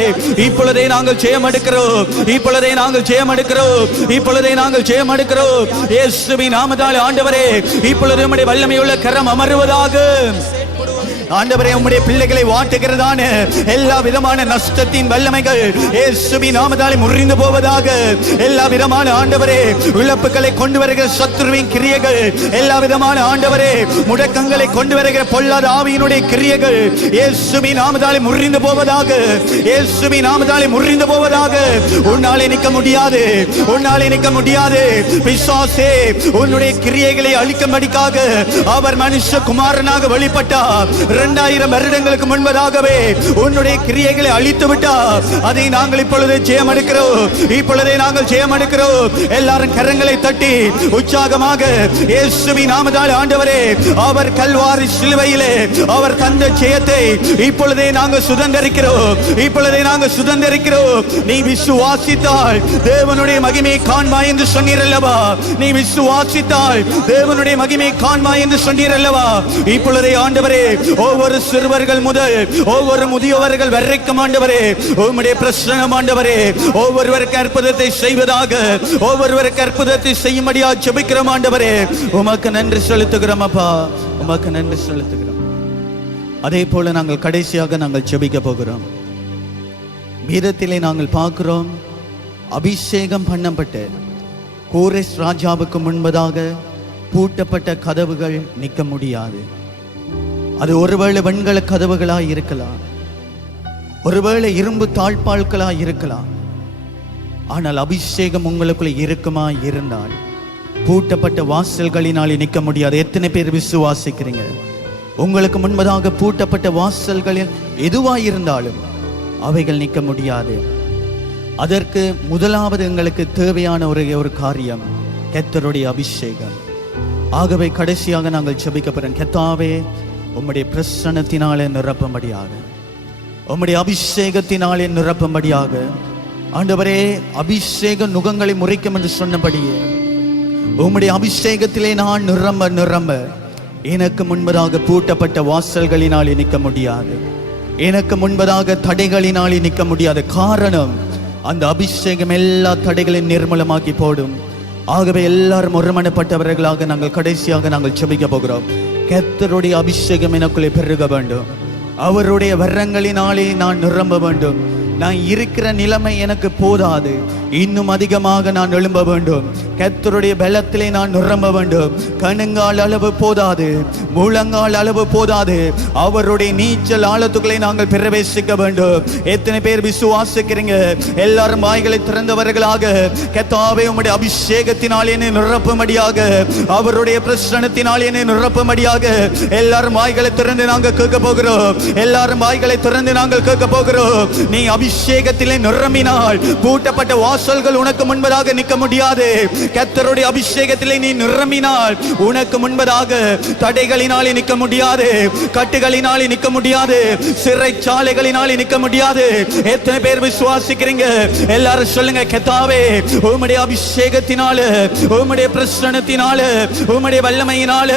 இப்பொழுதே நாங்கள் ஜெயம் எடுக்கிறோம், இப்பொழுதே நாங்கள் ஜெயம் எடுக்கிறோம், இப்பொழுதே நாங்கள் ஜெயம் எடுக்கிறோம். இயேசுவின் நாமத்தால் ஆண்டவரே, இப்பொழுது உம்முடைய வல்லமையுள்ள கரம் அமருவதாக. ஆண்டவரே, உம்முடைய பிள்ளைகளை வாட்டுகிறதான எல்லா விதமான நஷ்டத்தின் வல்லமைகள் இயேசுவின் நாமத்தாலே முறிந்து போவதாக. எல்லா விதமான ஆண்டவரே இழப்புகளை கொண்டு வருகிற சத்துருவின் கிரியைகள், எல்லா விதமான ஆண்டவரே முடக்கங்களை கொண்டு வருகிற பொல்லாத ஆவியினுடைய கிரியைகள் இயேசுவின் நாமத்தாலே முறிந்து போவதாக, இயேசுவின் நாமத்தாலே முறிந்து போவதாக. உன்னாலே நிற்க முடியாது, உன்னாலே நிற்க முடியாது. பிசாசே, உன்னுடைய கிரியைகளை அழிக்கும்படிக்காக அவர் மனுஷகுமாரனாக வெளிப்பட்டார். 2000 வருடங்களுக்கு முன்பதாகவே உன்னுடைய கிரியைகளை அழித்து விட்டார். அதை நாங்கள் இப்பொழுது ஜெயம் எடுக்கிறோம், இப்பொழுதே நாங்கள் ஜெயம் எடுக்கிறோம். எல்லாரும் கரங்களை தட்டி உற்சாகமாக இயேசுவின் நாமத்தால் ஆண்டவரே, அவர் கல்வாரி சிலுவையிலே அவர் தந்த ஜெயத்தை இப்பொழுதே நாங்கள் சுதந்தரிக்கிறோம், இப்பொழுதே நாங்கள் சுதந்தரிக்கிறோம். நீ விசுவாசித்தால் தேவனுடைய மகிமையை காண்பாய் என்று சொன்னீர் அல்லவா, நீ விசுவாசித்தால் தேவனுடைய மகிமையை காண்பாய் என்று சொன்னீர் அல்லவா. இப்பொழுதே ஆண்டவரே, ஒவ்வொரு சிறுவர்கள் முதல் ஒவ்வொரு முதியவர்கள் வரைக்கும் ஆண்டவரே, உம்முடைய பிரசன்னம் ஆண்டவரே ஒவ்வொருவருக்கு அற்புதத்தை செய்வதாக, ஒவ்வொருவருக்கு அற்புதத்தை செய்யும்படியா ஜெபிக்கிறோம் ஆண்டவரே. உமக்கு நன்றி செலுத்துகிறோம் அப்பா, உமக்கு நன்றி செலுத்துகிறோம். அதே போல நாங்கள் கடைசியாக நாங்கள் ஜெபிக்க போகிறோம். வேதத்திலே நாங்கள் பார்க்கிறோம், அபிஷேகம் பண்ணப்பட்ட கோரேஸ் ராஜாவுக்கு முன்பதாக பூட்டப்பட்ட கதவுகள் நிற்க முடியாது. அது ஒருவேளை வெண்கல கதவுகளாய் இருக்கலாம், ஒருவேளை இரும்பு தாழ்பால்களாய் இருக்கலாம். ஆனால் அபிஷேகம் உங்களுக்குள்ள இருக்குமா இருந்தால் பூட்டப்பட்ட வாசல்களினாலே நிற்க முடியாது. எத்தனை பேர் விசுவாசிக்கிறீங்க? உங்களுக்கு முன்பதாக பூட்டப்பட்ட வாசல்களில் எதுவாய் இருந்தாலும் அவைகள் நிற்க முடியாது. அதற்கு முதலாவது எங்களுக்கு தேவையான ஒரு காரியம் கர்த்தருடைய அபிஷேகம். ஆகவே கடைசியாக நாங்கள் ஜெபிக்க போறோம். கர்த்தாவே, உம்முடைய பிரசன்னத்தினாலே நிரப்பும்படியாக, உம்முடைய அபிஷேகத்தினாலே நிரப்பும்படியாக ஆண்டவரே, அபிஷேக நுகங்களை முறைக்கும் என்று சொன்னபடியே உம்முடைய அபிஷேகத்திலே நான் நிரம்ப நிரம்ப எனக்கு முன்பதாக பூட்டப்பட்ட வாசல்களினாலே நிற்க முடியாது, எனக்கு முன்பதாக தடைகளினாலே நிற்க முடியாது. காரணம், அந்த அபிஷேகம் எல்லா தடைகளையும் நிர்மூலமாக்கி போடும். ஆகவே எல்லாரும் ஒருமனப்பட்டவர்களாக நாங்கள் கடைசியாக நாங்கள் ஜெபிக்க போகிறோம். கர்த்தருடைய அபிஷேகம் எனக்குள்ளே பெருக வேண்டும், அவருடைய வரங்களினாலே நான் நிரம்ப வேண்டும். நான் இருக்கிற நிலைமை எனக்கு போதாது, இன்னும் அதிகமாக நான் எழும்ப வேண்டும். கர்த்தருடைய பலத்திலே நான் நிரம்ப வேண்டும். கணுங்கால் அளவு போதாது, முழங்கால் அளவு போதாது, அவருடைய நீச்சல் ஆழத்துக்களை நாங்கள் பிரவேசிக்க வேண்டும். எத்தனை பேர் விசுவாசிக்கிறீங்க? எல்லாரும் வாய்களை திறந்தவர்களாக கர்த்தாவே, உம்முடைய அபிஷேகத்தினாலே நிரப்பும்படியாக, அவருடைய பிரசன்னத்தினாலே நிரப்பும்படியாக எல்லாரும் வாய்களை திறந்து நாங்கள் கேட்க போகிறோம். எல்லாரும் வாய்களை திறந்து நாங்கள் கேட்க போகிறோம். நீ அபிஷேகத்திலே நிரம்பினால் பூட்டப்பட்ட வாசல்கள் உனக்கு முன்பதாக நிற்க முடியாது. கர்த்தருடைய அபிஷேகத்திலே நீ நிரம்பினால் உனக்கு முன்பதாக தடைகளினாலே நிற்க முடியாது, கட்டுகளினாலே நிற்க முடியாது, சிறைச்சாலைகளினாலே நிற்க முடியாது. எத்தனை பேர் விசுவாசிக்கிறீங்க? எல்லாரும் சொல்லுங்க, கர்த்தாவே, உம்முடைய அபிஷேகத்தினால, உம்முடைய பிரசன்னத்தினால, உம்முடைய வல்லமையினால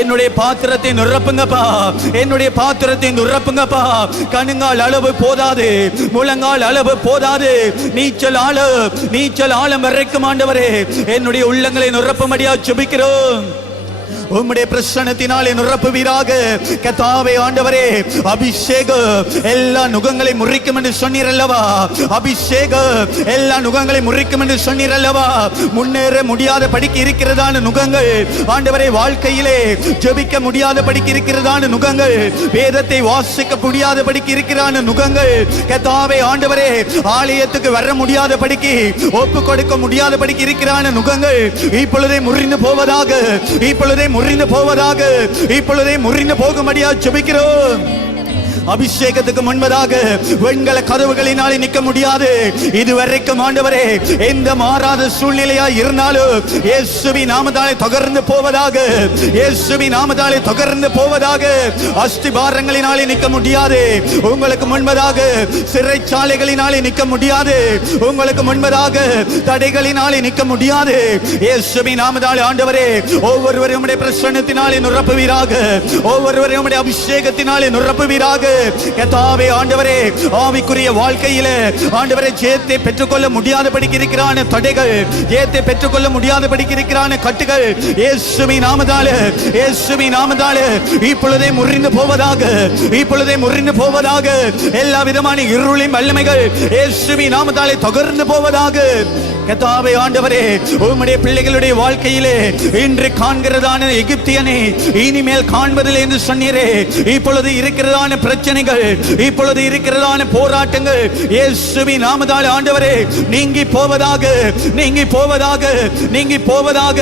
என்னுடைய பாத்திரத்தை நிரப்புங்கப்பா, என்னுடைய பாத்திரத்தை நிரப்புங்கப்பா. கணுங்கால் அளவு போதாது, முழங்கால் அளவு போதாது, நீச்சல் ஆழம் வரைக்கும் ஆண்டவரே என்னுடைய உள்ளங்களை நிரப்பும்படியா ஜெபிக்கிறோம். உம்முடைய பிரசன்னத்தினாலே நிரப்புவீராக. கர்த்தாவே ஆண்டவரே, அபிஷேகம் எல்லா நுகங்களை முறிக்கும் என்று சொன்னீர் அல்லவா? அபிஷேகம் எல்லா நுகங்களை முறிக்கும் என்று சொன்னீர் அல்லவா? முன்னேற முடியாத படிக்க இருக்கிறதான நுகங்கள் ஆண்டவரே, வாழ்க்கையிலே ஜெபிக்க முடியாத படிக்க இருக்கிறதான நுகங்கள், வேதத்தை வாசிக்க முடியாத படிக்க இருக்கிறான நுகங்கள், கர்த்தாவே ஆண்டவரே, ஆலயத்துக்கு வர முடியாத படிக்கு, ஒப்பு கொடுக்க முடியாத படிக்க இருக்கிறான நுகங்கள் இப்பொழுதே முறிந்து போவதாக, இப்பொழுதே முறிந்து போவதாக, இப்பொழுதே முறிந்து போகும்படியா ஜெபிக்கிறோம். அபிஷேகத்துக்கு முன்பதாக வெண்கல கதவுகளினாலே நிற்க முடியாது. இதுவரைக்கும் ஆண்டவரே, எந்த மாறாத சூழ்நிலையா இருந்தாலும் இயேசுவின் நாமத்தாலே தொடர்ந்து போவதாக, இயேசுவின் நாமத்தாலே தொடர்ந்து போவதாக. அஸ்திபாரங்களினாலே நிற்க முடியாது. உங்களுக்கு முன்பதாக சிறைச்சாலைகளினாலே நிற்க முடியாது. உங்களுக்கு முன்பதாக தடைகளினாலே நிற்க முடியாது. இயேசுவின் நாமத்தாலே ஆண்டவரே, ஒவ்வொருவரையும் உம்முடைய பிரசன்னத்தினாலே நிரப்புவீராக, ஒவ்வொருவரையும் உம்முடைய அபிஷேகத்தினாலே நிரப்புவீராக. கர்த்தாவே ஆண்டவரே, ஆவிக்குரிய வாழ்க்கையிலே ஆண்டவரே, ஜெயத்தை பெற்றுக்கொள்ள முடியாதபடிக்கு இருக்கிறான தடைகள், ஜெயத்தை பெற்றுக்கொள்ள முடியாதபடிக்கு இருக்கிறான கட்டுகள் இயேசுவின் நாமத்தாலே, இயேசுவின் நாமத்தாலே இப்பொழுதே முறிந்து போவதாக, இப்பொழுதே முறிந்து போவதாக. எல்லா விதமான இருளின் வல்லமைகள் இயேசுவின் நாமத்தாலே தொடர்ந்து போவதாக. கர்த்தாவே ஆண்டவரே, உம்முடைய பிள்ளைகளுடைய வாழ்க்கையிலே இன்று காண்கிறதான எகிப்தியனை இனிமேல் காண்பதில்லை என்று சொன்னீரே. இப்பொழுது இருக்கிறதான பிரச்சனைகள், இப்பொழுது இருக்கிறதான போராட்டங்கள் இயேசுவின் நாமத்தாலே ஆண்டவரே நீங்கி போவதாக, நீங்கி போவதாக, நீங்கி போவதாக.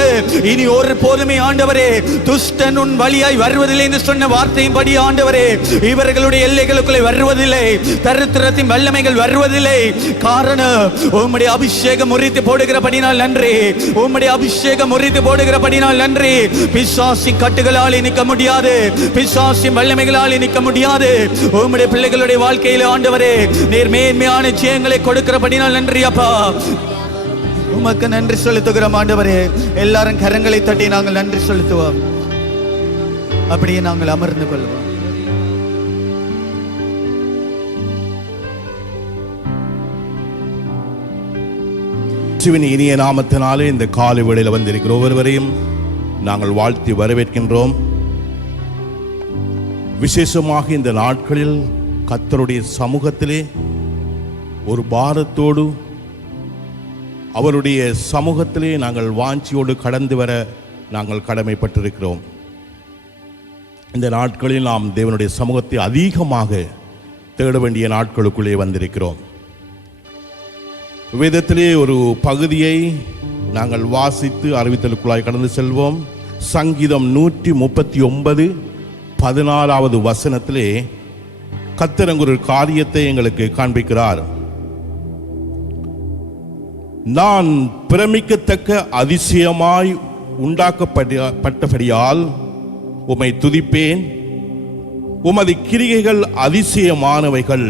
இனி ஒரு போதுமே ஆண்டவரே, துஷ்டன் உன் வழியாய் வருவதில்லை என்று சொன்ன வார்த்தையின்படி ஆண்டவரே, இவர்களுடைய எல்லைகளுக்குள்ளே வருவதில்லை, தரித்திரத்தின் வல்லமைகள் வருவதில்லை. காரணம், உம்முடைய அபிஷேகம் முறித்து போடுகிறபடினால் நன்றி, உம்முடைய அபிஷேகம் முறித்து போடுகிறபடினால் நன்றி. பிசாசின் கட்டுகளால் நிற்க முடியாது, பிசாசின் வல்லமைகளால் நிற்க முடியாது. உம்முடைய பிள்ளைகளுடைய வாழ்க்கையில ஆண்டவரே, நீர் மேன்மையான ஜெயங்களை கொடுக்கிறபடினால் நன்றி அப்பா. உமக்கு நன்றி செலுத்துகிறோம் ஆண்டவரே. எல்லாரும் கரங்களை தட்டி நாங்கள் நன்றி செலுத்துவோம். அப்படியே நாங்கள் அமர்ந்து கொள்வோம். இயேசுவின் இனிய நாமத்தினாலே இந்த காலை வேளையில் வந்திருக்கிற ஒவ்வொருவரையும் நாங்கள் வாழ்த்தி வரவேற்கின்றோம். விசேஷமாக இந்த நாட்களில் கர்த்தருடைய சமூகத்திலே ஒரு பாரத்தோடு, அவருடைய சமூகத்திலே நாங்கள் வாஞ்சியோடு கடந்து வர நாங்கள் கடமைப்பட்டிருக்கிறோம். இந்த நாட்களில் நாம் தேவனுடைய சமூகத்தை அதிகமாக தேட வேண்டிய நாட்களுக்குள்ளே வந்திருக்கிறோம். வேதத்திலே ஒரு பகுதியை நாங்கள் வாசித்து அறிவித்தலுக்குள்ளாய் கடந்து செல்வோம். சங்கீதம் 139:14 வசனத்திலே கர்த்தர் ஒரு காரியத்தை எங்களுக்கு காண்பிக்கிறார். நான் பிரமிக்கத்தக்க அதிசயமாய் உண்டாக்கப்பட்டபடியால் உம்மை துதிப்பேன். உமது கிரியைகள் அதிசயமானவைகள்,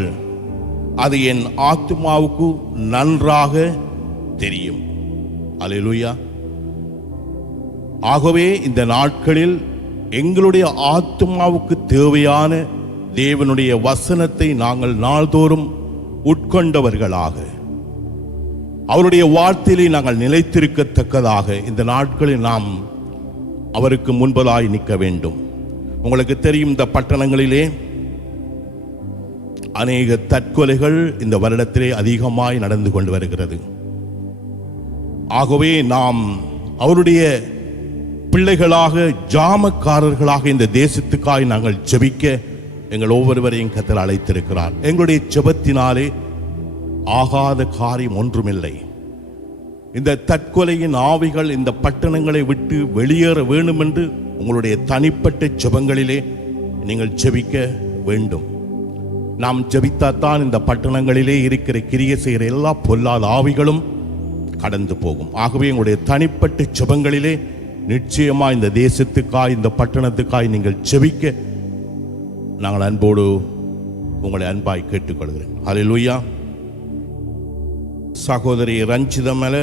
அது என் ஆத்துமாவுக்கு நன்றாக தெரியும். அல்லேலூயா. ஆகவே இந்த நாட்களில் எங்களுடைய ஆத்துமாவுக்கு தேவையான தேவனுடைய வசனத்தை நாங்கள் நாள்தோறும் உட்கொண்டவர்களாக, அவருடைய வார்த்தையிலே நாங்கள் நிலைத்திருக்கத்தக்கதாக இந்த நாட்களில் நாம் அவருக்கு முன்பதாய் நிற்க வேண்டும். உங்களுக்கு தெரியும், இந்த பட்டணங்களிலே அநேக தற்கொலைகள் இந்த வருடத்திலே அதிகமாய் நடந்து கொண்டு வருகிறது. ஆகவே நாம் அவருடைய பிள்ளைகளாக, ஜாமக்காரர்களாக இந்த தேசத்துக்காய் நாங்கள் ஜெபிக்க எங்கள் ஒவ்வொருவரையும் கர்த்தர் அழைத்திருக்கிறார். எங்களுடைய ஜெபத்தினாலே ஆகாத காரியம் ஒன்றுமில்லை. இந்த தற்கொலையின் ஆவிகள் இந்த பட்டணங்களை விட்டு வெளியேற வேண்டும் என்று உங்களுடைய தனிப்பட்ட ஜெபங்களிலே நீங்கள் ஜெபிக்க வேண்டும். நாம் ஜெபித்தாத்தான் இந்த பட்டணங்களிலே இருக்கிற கிரியை செய்கிற எல்லா பொல்லாத ஆவிகளும் கடந்து போகும். ஆகவே உங்களுடைய தனிப்பட்ட ஜெபங்களிலே நிச்சயமாக இந்த தேசத்துக்காய், இந்த பட்டணத்துக்காய் நீங்கள் ஜெபிக்க நாங்கள் அன்போடு உங்களை அன்பாய் கேட்டுக்கொள்கிறேன். ஹல்லேலூயா. சகோதரி ரஞ்சிதம் மேல,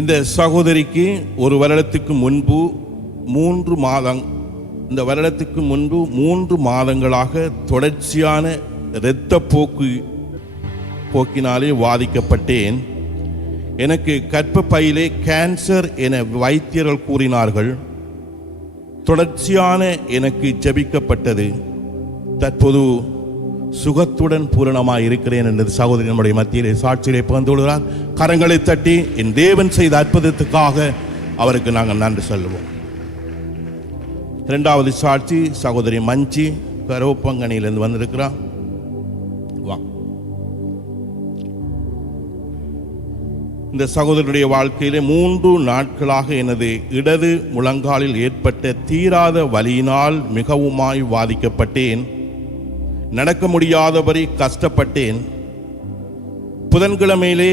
இந்த சகோதரிக்கு ஒரு வருடத்துக்கு முன்பு 3 மாதம், இந்த வருடத்துக்கு முன்பு 3 மாதங்களாக தொடர்ச்சியான இரத்த போக்கினாலே வாதிக்கப்பட்டேன். எனக்கு கர்ப்பப்பையிலே கேன்சர் என வைத்தியர்கள் கூறினார்கள். தொடர்ச்சியான எனக்கு ஜெபிக்கப்பட்டது. தற்போது சுகத்துடன் பூரணமாய் இருக்கிறேன் என்று சகோதரி நம்முடைய மத்தியிலே சாட்சியிலே பகிர்ந்து கொள்கிறார். கரங்களை தட்டி என் தேவன் செய்த அற்புதத்துக்காக அவருக்கு நாங்கள் நன்றி சொல்லுவோம். இரண்டாவது சாட்சி சகோதரி மஞ்சி கரோப்பங்கனியிலிருந்து வந்திருக்கிறார். வா. இந்த சகோதரனுடைய வாழ்க்கையிலே 3 நாட்களாக எனது இடது முழங்காலில் ஏற்பட்ட தீராத வலியினால் மிகவுமாய் வாதிக்கப்பட்டேன். நடக்க முடியாதபடி கஷ்டப்பட்டேன். புதன்கிழமையிலே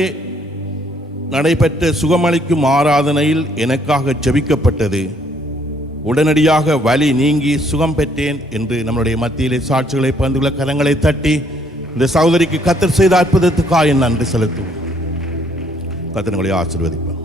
நடைபெற்ற சுகமளிக்கும் ஆராதனையில் எனக்காக ஜெபிக்கப்பட்டது. உடனடியாக வலி நீங்கி சுகம் பெற்றேன் என்று நம்முடைய மத்தியிலே சாட்சிகளை பகிர்ந்துள்ள கரங்களை தட்டி இந்த சகோதரிக்கு கர்த்தர் செய்த அற்புதத்துக்காக நன்றி செலுத்துவோம். கர்த்தர் உங்களை ஆசீர்வதிப்பார்.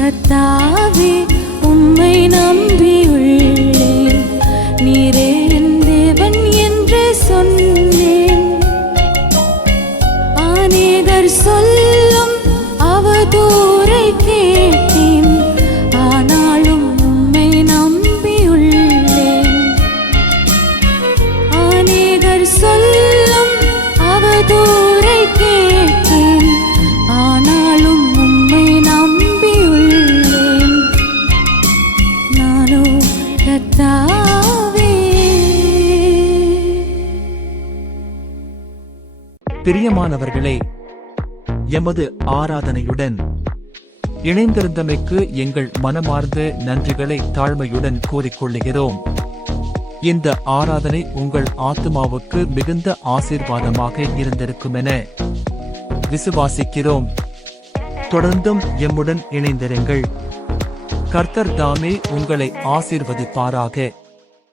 கர்த்தாவே உம்மை நம்பியுள்ளேன், நீரே என் தேவன் என்று சொன்னேன். அநேகர் சொல்லும் அவதூறை கேட்டேன், ஆனாலும் உம்மை நம்பியுள்ளேன். அநேகர் சொல்லும் அவதூறை கேட்டேன், ஆனாலும் உம்மை நம்பியுள்ளேன். நானோ கர்த்தாவே. பிரியமானவர்களே, எமது ஆராதனையுடன் இணைந்திருந்தமைக்கு எங்கள் மனமார்ந்த நன்றிகளை தாழ்மையுடன் கூறிக்கொள்ளுகிறோம். இந்த ஆராதனை உங்கள் ஆத்துமாவுக்கு மிகுந்த ஆசீர்வாதமாக இருந்திருக்கும் என விசுவாசிக்கிறோம். தொடர்ந்தும் எம்முடன் இணைந்திருங்கள். கர்த்தர் தாமே உங்களை ஆசீர்வதிப்பாராக.